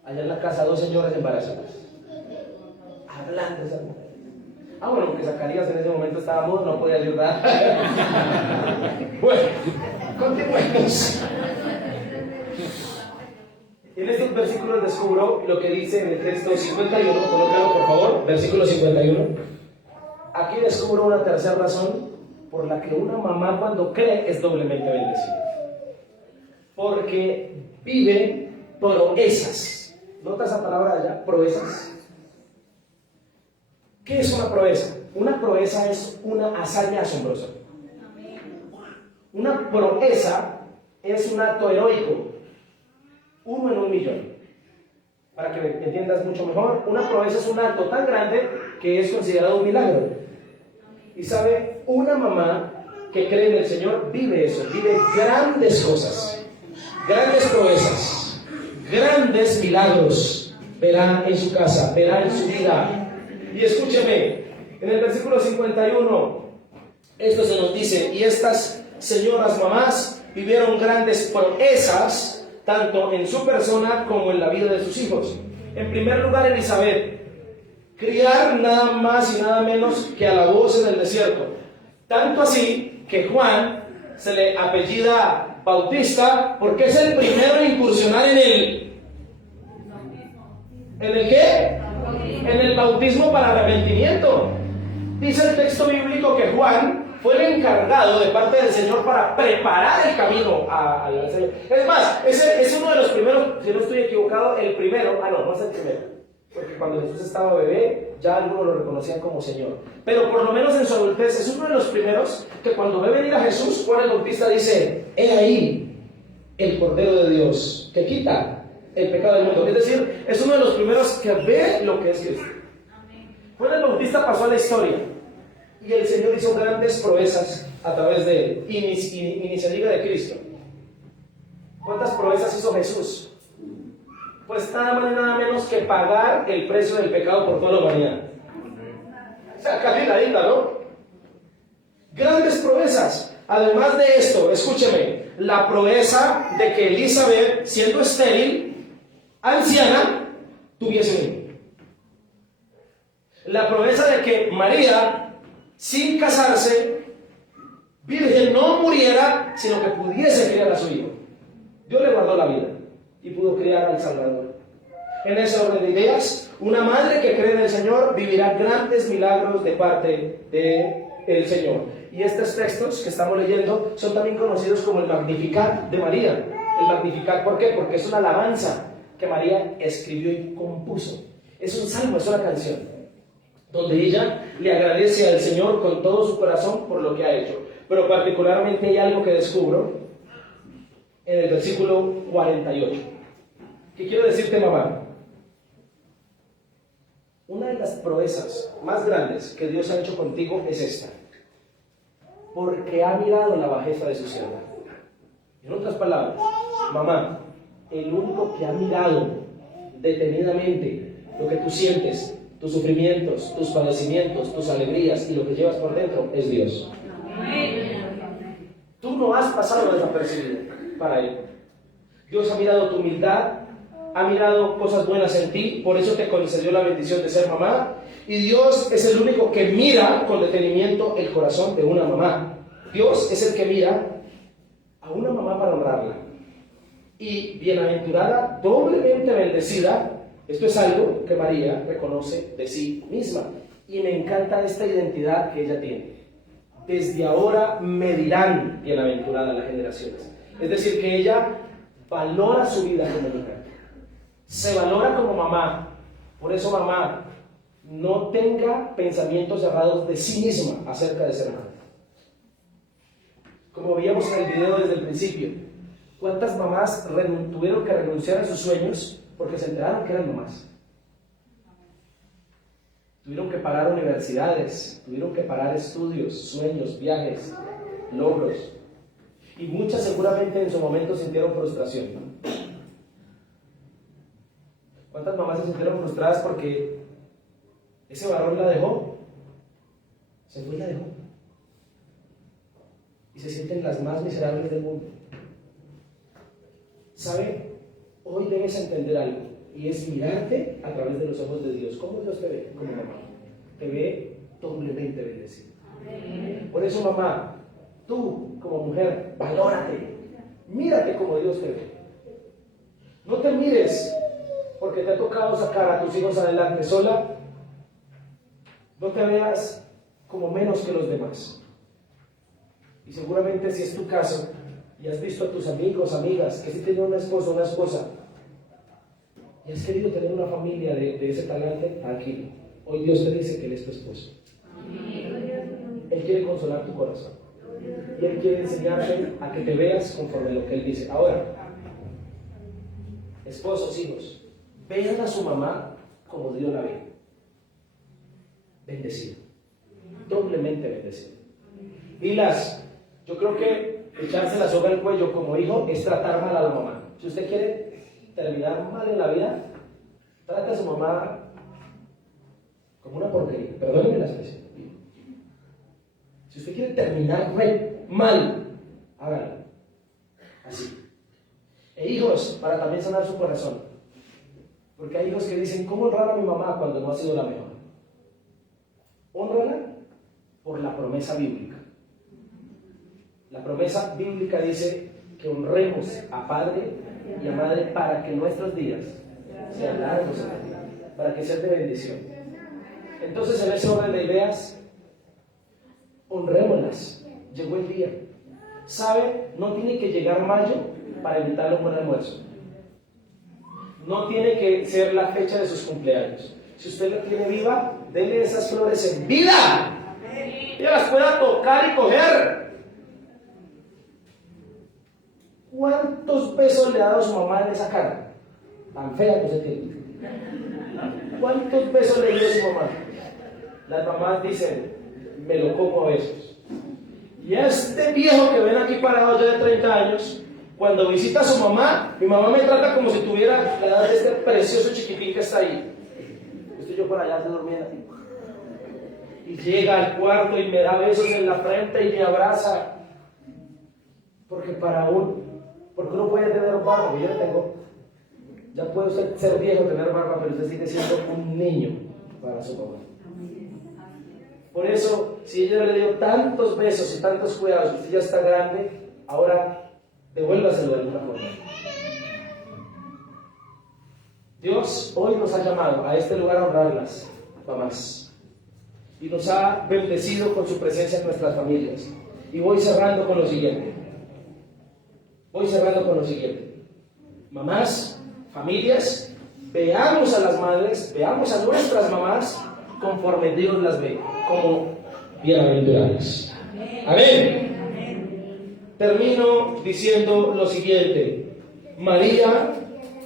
Allá en la casa 2 señoras embarazadas. Hablando de esa mujer. Bueno, porque Zacarías en ese momento estaba mudo, no podía ayudar. Bueno, continuemos. En estos versículos descubro lo que dice en el texto 51, colócalo por favor, versículo 51. Aquí descubro una tercera razón por la que una mamá cuando cree es doblemente bendecida. Porque vive proezas. ¿Nota esa palabra allá? Proezas. ¿Qué es una proeza? Una proeza es una hazaña asombrosa. Una proeza es un acto heroico. 1 en 1.000.000. Para que me entiendas mucho mejor, una proeza es un acto tan grande que es considerado un milagro. Y sabe, una mamá que cree en el Señor vive eso, vive grandes cosas, grandes proezas, grandes milagros. Verá en su casa, verá en su vida. Y escúcheme, en el versículo 51, esto se nos dice, y estas señoras mamás vivieron grandes proezas, tanto en su persona como en la vida de sus hijos. En primer lugar, Elizabeth, criar nada más y nada menos que a la voz en el desierto. Tanto así que Juan se le apellida Bautista porque es el primero en incursionar en el... ¿En el qué? En el bautismo para arrepentimiento. Dice el texto bíblico que Juan fue el encargado de parte del Señor para preparar el camino al Señor. Es más, ese es uno de los primeros, si no estoy equivocado, el primero, no es el primero, porque cuando Jesús estaba bebé, ya algunos lo reconocían como Señor, pero por lo menos en su adultez es uno de los primeros que cuando ve venir a Jesús, Juan el Bautista dice, he ahí el Cordero de Dios, que quita el pecado del mundo. Es decir, es uno de los primeros que ve lo que es Cristo. Juan el Bautista pasó a la historia y el Señor hizo grandes proezas a través de él, y ni se diga de Cristo. ¿Cuántas proezas hizo Jesús? Pues nada más y nada menos que pagar el precio del pecado por toda la humanidad. O sea, caminadita, ¿no? Grandes proezas. Además de esto, escúcheme, la proeza de que Elizabeth, siendo estéril, anciana, tuviese un hijo. La proeza de que María, sin casarse, virgen, no muriera, sino que pudiese criar a su hijo. Dios le guardó la vida y pudo criar al Salvador. En ese orden de ideas, una madre que cree en el Señor vivirá grandes milagros de parte del Señor. Y estos textos que estamos leyendo son también conocidos como el Magnificat de María. El Magnificat, ¿por qué? Porque es una alabanza que María escribió y compuso. Es un salmo, es una canción, donde ella le agradece al Señor con todo su corazón por lo que ha hecho. pero particularmente hay algo que descubro en el versículo 48. ¿Qué quiero decirte, mamá? Una de las proezas más grandes que Dios ha hecho contigo es esta, porque ha mirado la bajeza de su sierva. En otras palabras, mamá, el único que ha mirado detenidamente lo que tú sientes, tus sufrimientos, tus padecimientos, tus alegrías y lo que llevas por dentro es Dios. Tú no has pasado desapercibido para Él. Dios ha mirado tu humildad, ha mirado cosas buenas en ti, por eso te concedió la bendición de ser mamá, y Dios es el único que mira con detenimiento el corazón de una mamá. Dios es el que mira a una mamá para honrarla. Y bienaventurada, doblemente bendecida, esto es algo que María reconoce de sí misma. Y me encanta esta identidad que ella tiene. Desde ahora me dirán bienaventurada las generaciones. Es decir, que ella valora su vida como mujer. Se valora como mamá. Por eso, mamá, no tenga pensamientos cerrados de sí misma acerca de ser madre. Como veíamos en el video desde el principio, ¿cuántas mamás tuvieron que renunciar a sus sueños porque se enteraron que eran mamás? Tuvieron que parar universidades, tuvieron que parar estudios, sueños, viajes, logros. Y muchas seguramente en su momento sintieron frustración, ¿no? ¿Cuántas mamás se sintieron frustradas porque ese varón la dejó? Se fue y la dejó. Y se sienten las más miserables del mundo. ¿Sabe? Hoy debes entender algo, y es mirarte a través de los ojos de Dios. ¿Cómo Dios te ve como mamá? Te ve doblemente bendecido. Por eso, mamá, tú como mujer, valórate. Mírate como Dios te ve. No te mires porque te ha tocado sacar a tus hijos adelante sola. No te veas como menos que los demás. Y seguramente si es tu caso, y has visto a tus amigos, amigas, que sí tienen un esposo, una esposa, y has querido tener una familia de ese talante, tranquilo. Hoy Dios te dice que Él es tu esposo. Él quiere consolar tu corazón. Y Él quiere enseñarte a que te veas conforme a lo que Él dice. Ahora, esposos, hijos, vean a su mamá como Dios la ve. Bendecido. Doblemente bendecido. Pilas, yo creo que echarse la soga al cuello como hijo es tratar mal a la mamá. Si usted quiere terminar mal en la vida, trate a su mamá como una porquería. Perdónenme la expresión. Si usted quiere terminar mal, hágalo. Así. E hijos, para también sanar su corazón. Porque hay hijos que dicen, ¿cómo honrar a mi mamá cuando no ha sido la mejor? Hónrala por la promesa bíblica. La promesa bíblica dice que honremos a padre y a madre para que nuestros días sean largos en la vida, para que sean de bendición. Entonces, en ese orden de ideas, honrémoslas. Llegó el día. ¿Sabe? No tiene que llegar mayo para invitarle un buen almuerzo. No tiene que ser la fecha de sus cumpleaños. Si usted la tiene viva, denle esas flores en vida. Ella las pueda tocar y coger. ¿Cuántos besos le ha dado su mamá en esa cara? Tan fea que se tiene. ¿Cuántos besos le dio su mamá? Las mamás dicen, me lo como a besos. Y a este viejo que ven aquí parado ya de 30 años, cuando visita a su mamá, mi mamá me trata como si tuviera la edad de este precioso chiquitín que está ahí. Estoy yo por allá, se dormía así. Y llega al cuarto y me da besos en la frente y me abraza. Porque uno puede tener barba, yo no tengo. Ya puede usted ser viejo, tener barba, pero usted sigue siendo un niño para su mamá. Por eso, si ella le dio tantos besos y tantos cuidados, usted ya está grande, ahora devuélvaselo de alguna forma. Dios hoy nos ha llamado a este lugar a honrarlas, mamás. Y nos ha bendecido con su presencia en nuestras familias. Y voy cerrando con lo siguiente. Mamás, familias, veamos a las madres, veamos a nuestras mamás conforme Dios las ve, como bienaventuradas. Amén. termino diciendo lo siguiente. María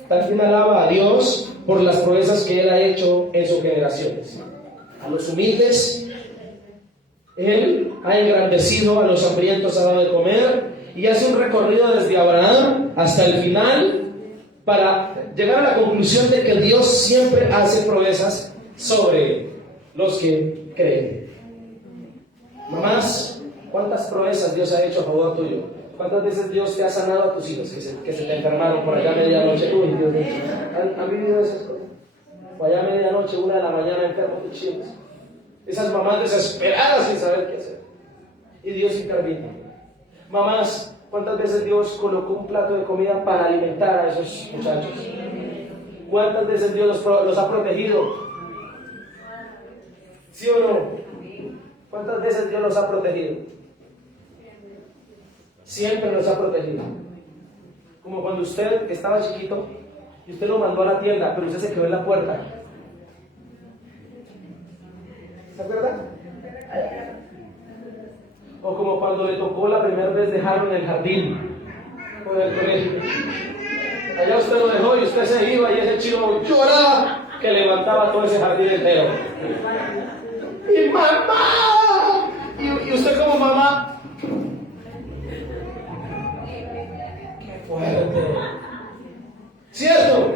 también alaba a Dios por las proezas que Él ha hecho en sus generaciones. A los humildes Él ha engrandecido, a los hambrientos ha dado de comer, y hace un recorrido desde Abraham hasta el final para llegar a la conclusión de que Dios siempre hace proezas sobre los que creen. Mamás, ¿cuántas proezas Dios ha hecho a favor tuyo? ¿Cuántas veces Dios te ha sanado a tus hijos que se te enfermaron por allá a medianoche? Uy, Dios mío, ¿han vivido esas cosas? O allá a medianoche, 1 de la mañana, enfermos tus hijos. Esas mamás desesperadas sin saber qué hacer. Y Dios intervino. Mamás, ¿cuántas veces Dios colocó un plato de comida para alimentar a esos muchachos? ¿Cuántas veces Dios los ha protegido? ¿Sí o no? ¿Cuántas veces Dios los ha protegido? Siempre los ha protegido. Como cuando usted estaba chiquito y usted lo mandó a la tienda, pero usted se quedó en la puerta. ¿Se acuerda? O como cuando le tocó la primera vez dejarlo en el jardín o en el colegio. Allá usted lo dejó y usted se iba y ese chico lloraba que levantaba todo ese jardín entero. ¡Y mamá! Y usted como mamá, ¡qué fuerte! ¿Cierto?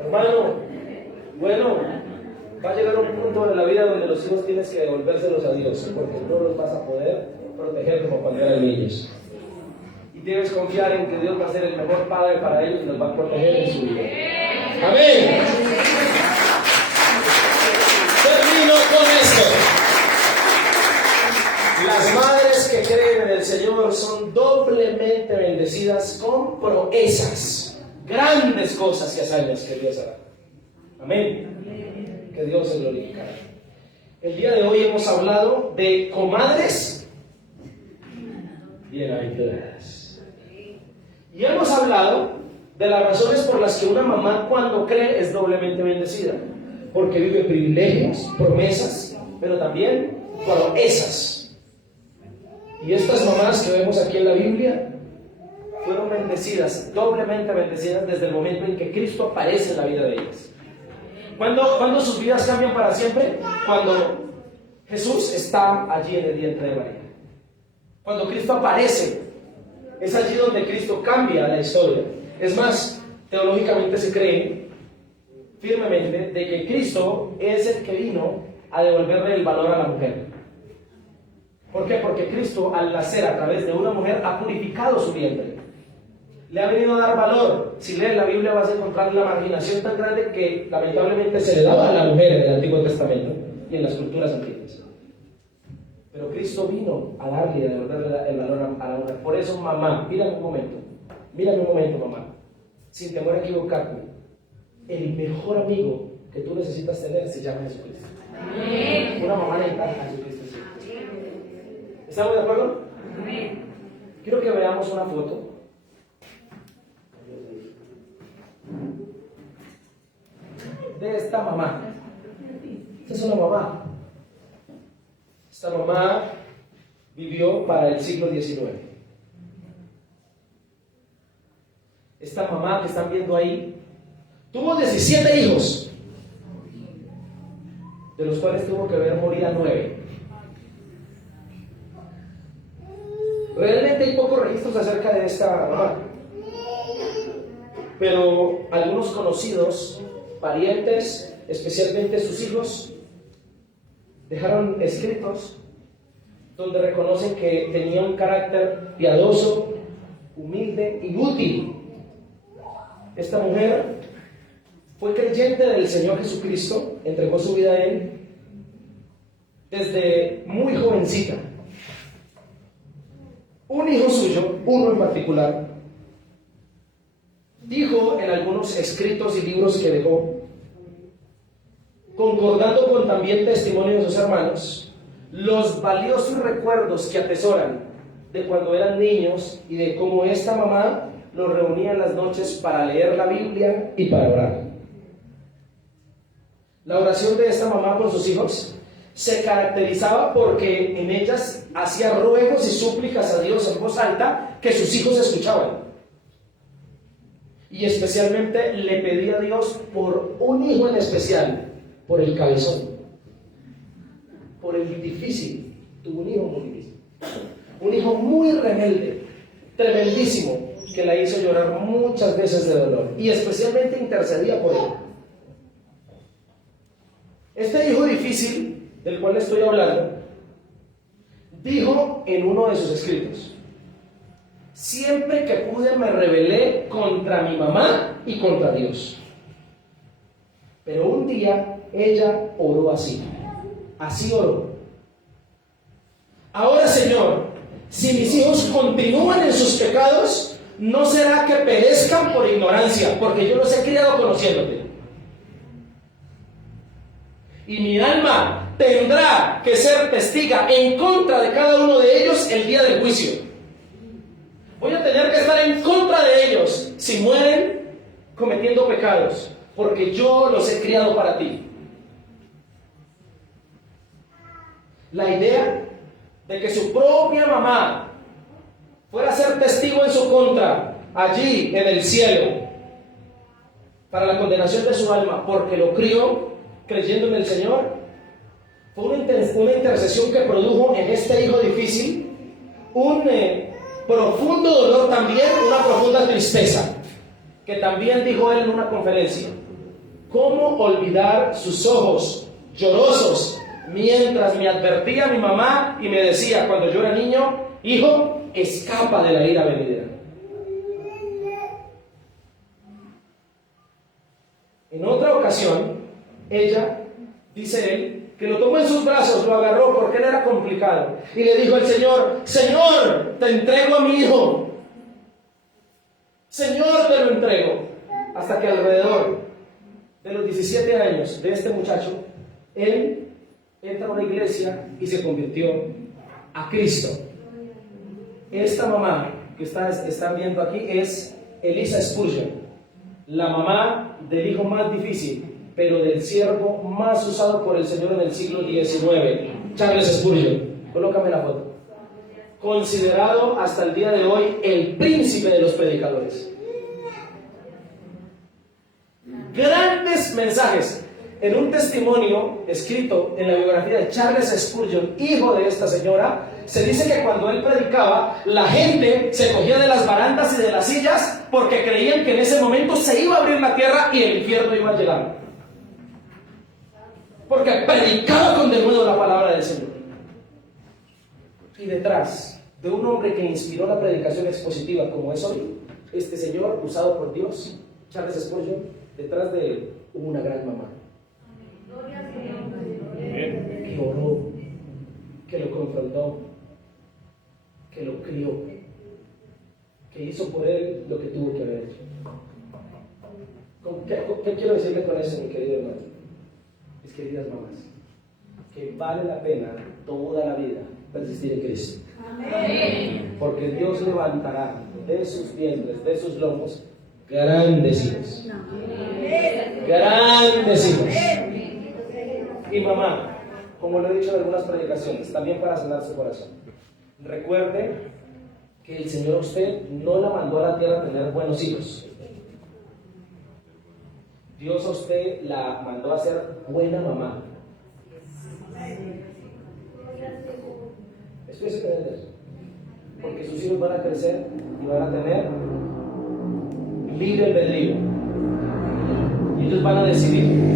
Hermano, bueno, va a llegar un punto de la vida donde los hijos tienes que devolvérselos a Dios, porque no los vas a poder proteger como cuando eran niños. Y debes confiar en que Dios va a ser el mejor padre para ellos y los va a proteger en su vida. Amén. Termino con esto. Las madres que creen en el Señor son doblemente bendecidas con proezas, grandes cosas y hazañas que Dios hará. Amén. Que Dios se glorificará. El día de hoy hemos hablado de comadres bienaventuradas. Y hemos hablado de las razones por las que una mamá cuando cree es doblemente bendecida. Porque vive privilegios, promesas, pero también proezas. Y estas mamás que vemos aquí en la Biblia fueron bendecidas, doblemente bendecidas desde el momento en que Cristo aparece en la vida de ellas. ¿Cuándo sus vidas cambian para siempre? Cuando Jesús está allí en el vientre de María. Cuando Cristo aparece, es allí donde Cristo cambia la historia. Es más, teológicamente se cree firmemente de que Cristo es el que vino a devolverle el valor a la mujer. ¿Por qué? Porque Cristo, al nacer a través de una mujer, ha purificado su vientre. Le ha venido a dar valor. Si lees la Biblia vas a encontrar la marginación tan grande que lamentablemente se le daba a la mujer en el Antiguo Testamento y en las culturas antiguas. Pero Cristo vino a darle y a devolverle el valor a la mujer. Por eso, mamá, mírame un momento, mamá. Sin temor a equivocarme, el mejor amigo que tú necesitas tener se llama Jesucristo. Una mamá le encanta a Jesucristo. ¿Estamos de acuerdo? Quiero que veamos una foto. De esta mamá. Esta es una mamá. Esta mamá vivió para el siglo XIX. Esta mamá que están viendo ahí tuvo 17 hijos, de los cuales tuvo que ver morir a 9. Realmente hay pocos registros acerca de esta mamá, pero algunos conocidos, parientes, especialmente sus hijos, dejaron escritos donde reconocen que tenía un carácter piadoso, humilde y útil. Esta mujer fue creyente del Señor Jesucristo, entregó su vida a Él desde muy jovencita. Un hijo suyo, uno en particular, dijo en algunos escritos y libros que dejó, concordando con también testimonios de sus hermanos, los valiosos recuerdos que atesoran de cuando eran niños y de cómo esta mamá los reunía en las noches para leer la Biblia y para orar. La oración de esta mamá por sus hijos se caracterizaba porque en ellas hacía ruegos y súplicas a Dios en voz alta que sus hijos escuchaban. Y especialmente le pedía a Dios por un hijo en especial, por el cabezón, por el difícil. Tuvo un hijo muy difícil, un hijo muy rebelde, tremendísimo, que la hizo llorar muchas veces de dolor y especialmente intercedía por él. Este hijo difícil del cual estoy hablando dijo en uno de sus escritos: siempre que pude me rebelé contra mi mamá y contra Dios, pero un día ella oró así oró: ahora, Señor, si mis hijos continúan en sus pecados, no será que perezcan por ignorancia, porque yo los he criado conociéndote. Y mi alma tendrá que ser testiga en contra de cada uno de ellos el día del juicio. Voy a tener que estar en contra de ellos si mueren cometiendo pecados, porque yo los he criado para ti. La idea de que su propia mamá fuera a ser testigo en su contra allí en el cielo para la condenación de su alma porque lo crió creyendo en el Señor, fue una intercesión que produjo en este hijo difícil un profundo dolor también, una profunda tristeza, que también dijo él en una conferencia: ¿cómo olvidar sus ojos llorosos mientras me advertía mi mamá y me decía cuando yo era niño: hijo, escapa de la ira venidera? En otra ocasión, ella, dice él, que lo tomó en sus brazos, lo agarró porque él era complicado, y le dijo al Señor: Señor, te entrego a mi hijo, Señor, te lo entrego. Hasta que alrededor de los 17 años de este muchacho, él entra a una iglesia y se convirtió a Cristo. Esta mamá que están viendo aquí es Elisa Spurgeon, la mamá del hijo más difícil, pero del siervo más usado por el Señor en el siglo XIX, Charles Spurgeon. Colócame la foto. Considerado hasta el día de hoy el príncipe de los predicadores. Grandes mensajes. En un testimonio escrito en la biografía de Charles Spurgeon, hijo de esta señora, se dice que cuando él predicaba, la gente se cogía de las barandas y de las sillas porque creían que en ese momento se iba a abrir la tierra y el infierno iba a llegar. Porque predicaba con denuedo la palabra del Señor. Y detrás de un hombre que inspiró la predicación expositiva como es hoy, este señor usado por Dios, Charles Spurgeon, detrás de él hubo una gran mamá que oró, que lo confrontó, que lo crió, que hizo por él lo que tuvo que haber hecho. ¿Qué quiero decirle con eso, mi querido hermano? Mis queridas mamás, que vale la pena toda la vida persistir en Cristo. Amén. Porque Dios levantará de sus vientres, de sus lomos, grandes hijos. Amén. Grandes hijos. Y mamá, como lo he dicho en algunas predicaciones, también para sanar su corazón, recuerde que el Señor a usted no la mandó a la tierra a tener buenos hijos. Dios a usted la mandó a ser buena mamá. Esto es creer eso. Porque sus hijos van a crecer y van a tener libre albedrío. Y ellos van a decidir.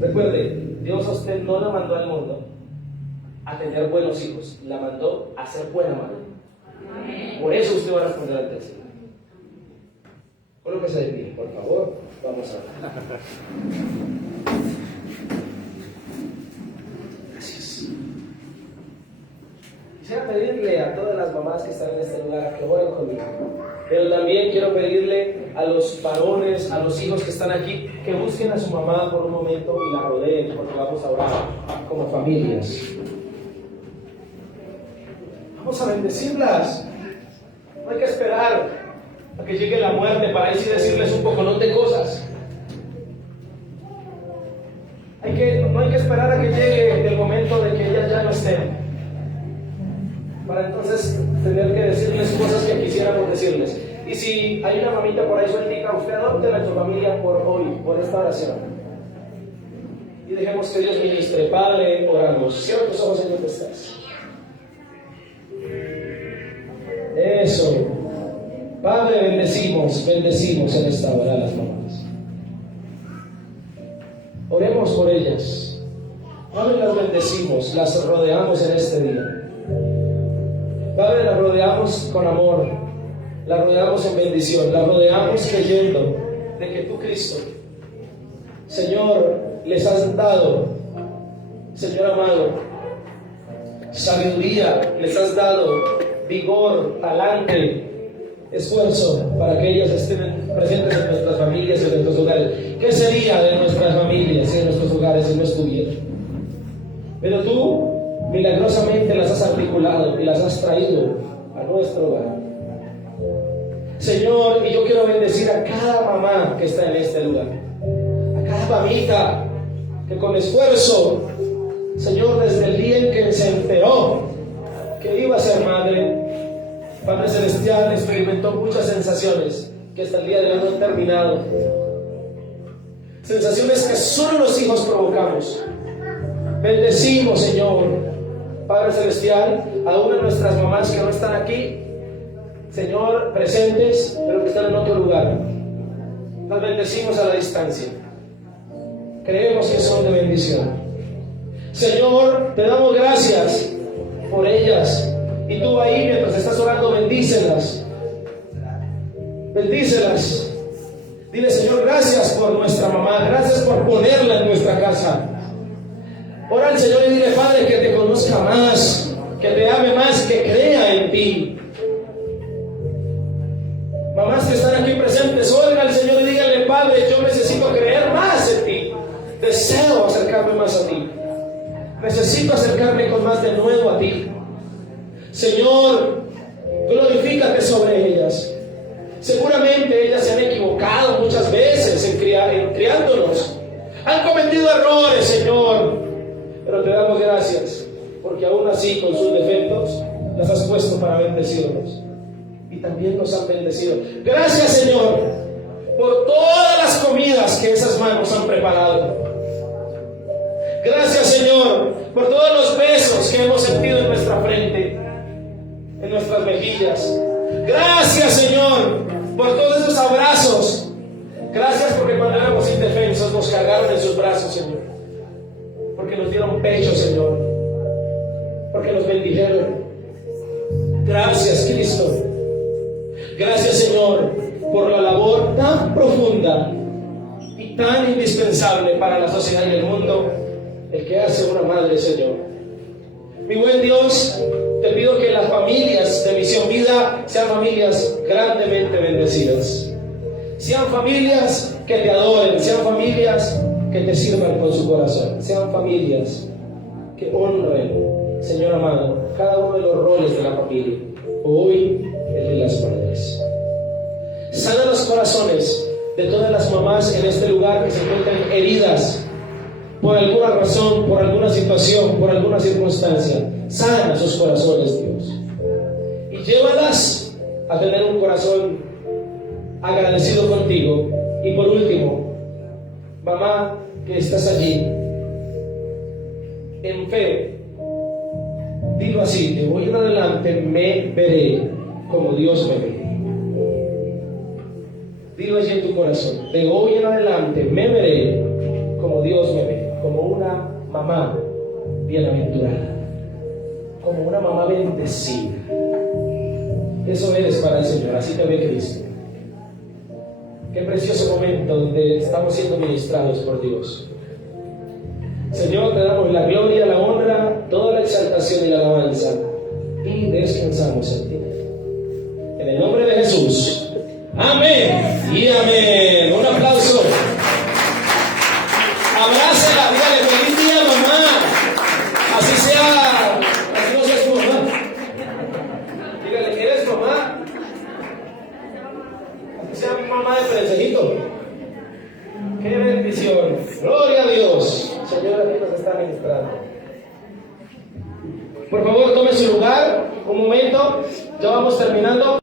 Recuerde, Dios a usted no la mandó al mundo a tener buenos hijos, la mandó a ser buena madre. Por eso usted va a responder al tercero. Colóquese de pie, por favor, vamos a ver. Gracias. Quisiera pedirle a todas las mamás que están en este lugar que oren conmigo, pero también quiero pedirle a los varones, a los hijos que están aquí, que busquen a su mamá por un momento y la rodeen, porque vamos a orar como familias. Vamos a bendecirlas. No hay que esperar a que llegue la muerte para así decirles un poco de cosas. No hay que esperar a que Y si hay una mamita por ahí sueltica, usted adóptela en su familia por hoy, por esta oración. Y dejemos que Dios ministre. Padre, oramos. Cierra tus ojos en donde estás. Eso. Padre, bendecimos en esta hora a las mamás. Oremos por ellas. Padre, las bendecimos, las rodeamos en este día. Padre, las rodeamos con amor, las rodeamos en bendición, las rodeamos creyendo de que tú, Cristo, Señor, les has dado, Señor amado, sabiduría, les has dado vigor, talante, esfuerzo para que ellas estén presentes en nuestras familias y en nuestros hogares. ¿Qué sería de nuestras familias y de nuestros hogares si no estuviera? Pero tú milagrosamente las has articulado y las has traído a nuestro hogar. Señor, y yo quiero bendecir a cada mamá que está en este lugar, a cada mamita que con esfuerzo, Señor, desde el día en que se enteró que iba a ser madre, Padre Celestial, experimentó muchas sensaciones que hasta el día de hoy no han terminado. Sensaciones que solo los hijos provocamos. Bendecimos, Señor, Padre Celestial, a una de nuestras mamás que no están aquí, Señor, presentes, pero que están en otro lugar. Las bendecimos a la distancia. Creemos que son de bendición. Señor, te damos gracias por ellas. Y tú ahí, mientras estás orando, bendícelas. Bendícelas. Dile, Señor, gracias por nuestra mamá. Gracias por ponerla en nuestra casa. Ora al Señor y dile, Padre, que te conozca más, que te ame más, que crea en ti. Mamás que están aquí presentes, oigan al Señor y díganle, Padre, yo necesito creer más en ti. Deseo acercarme más a ti. Necesito acercarme con más de nuevo a ti. Señor, glorifícate sobre ellas. Seguramente ellas se han equivocado muchas veces en criándonos. Han cometido errores, Señor. Pero te damos gracias, porque aún así, con sus defectos, las has puesto para bendecirnos. Y también nos han bendecido. Gracias, Señor, por todas las comidas que esas manos han preparado. Gracias, Señor, por todos los besos que hemos sentido en nuestra frente, en nuestras mejillas. Gracias, Señor, por todos esos abrazos. Gracias porque cuando éramos indefensos nos cargaron en sus brazos, Señor. Porque nos dieron pecho, Señor. Porque nos bendijeron. Gracias, Cristo. Gracias, Señor, por la labor tan profunda y tan indispensable para la sociedad y el mundo, el que hace una madre, Señor. Mi buen Dios, te pido que las familias de Misión Vida sean familias grandemente bendecidas. Sean familias que te adoren, sean familias que te sirvan con su corazón, sean familias que honren, Señor amado, cada uno de los roles de la familia. Hoy, el de las madres. Sana los corazones de todas las mamás en este lugar que se encuentran heridas por alguna razón, por alguna situación, por alguna circunstancia. Sana sus corazones, Dios. Y llévalas a tener un corazón agradecido contigo. Y por último, mamá que estás allí, en fe, dilo así: de hoy en adelante me veré como Dios me ve. Dilo allí en tu corazón: de hoy en adelante me veré como Dios me ve, como una mamá bienaventurada, como una mamá bendecida. Eso eres para el Señor, así te ve Cristo. Qué precioso momento donde estamos siendo ministrados por Dios. Señor, te damos la gloria, la honra, toda la exaltación y la alabanza, y descansamos en ti. En el nombre de Jesús. Amén y amén. Un aplauso. Abrácela, dígale feliz día, mamá. Así sea, así no seas tu mamá. Dígale, ¿eres mamá? Así sea mamá de prensejito. ¡Qué bendición! ¡Gloria a Dios! Señor, aquí nos está ministrando. Por favor, tome su lugar. Un momento, ya vamos terminando.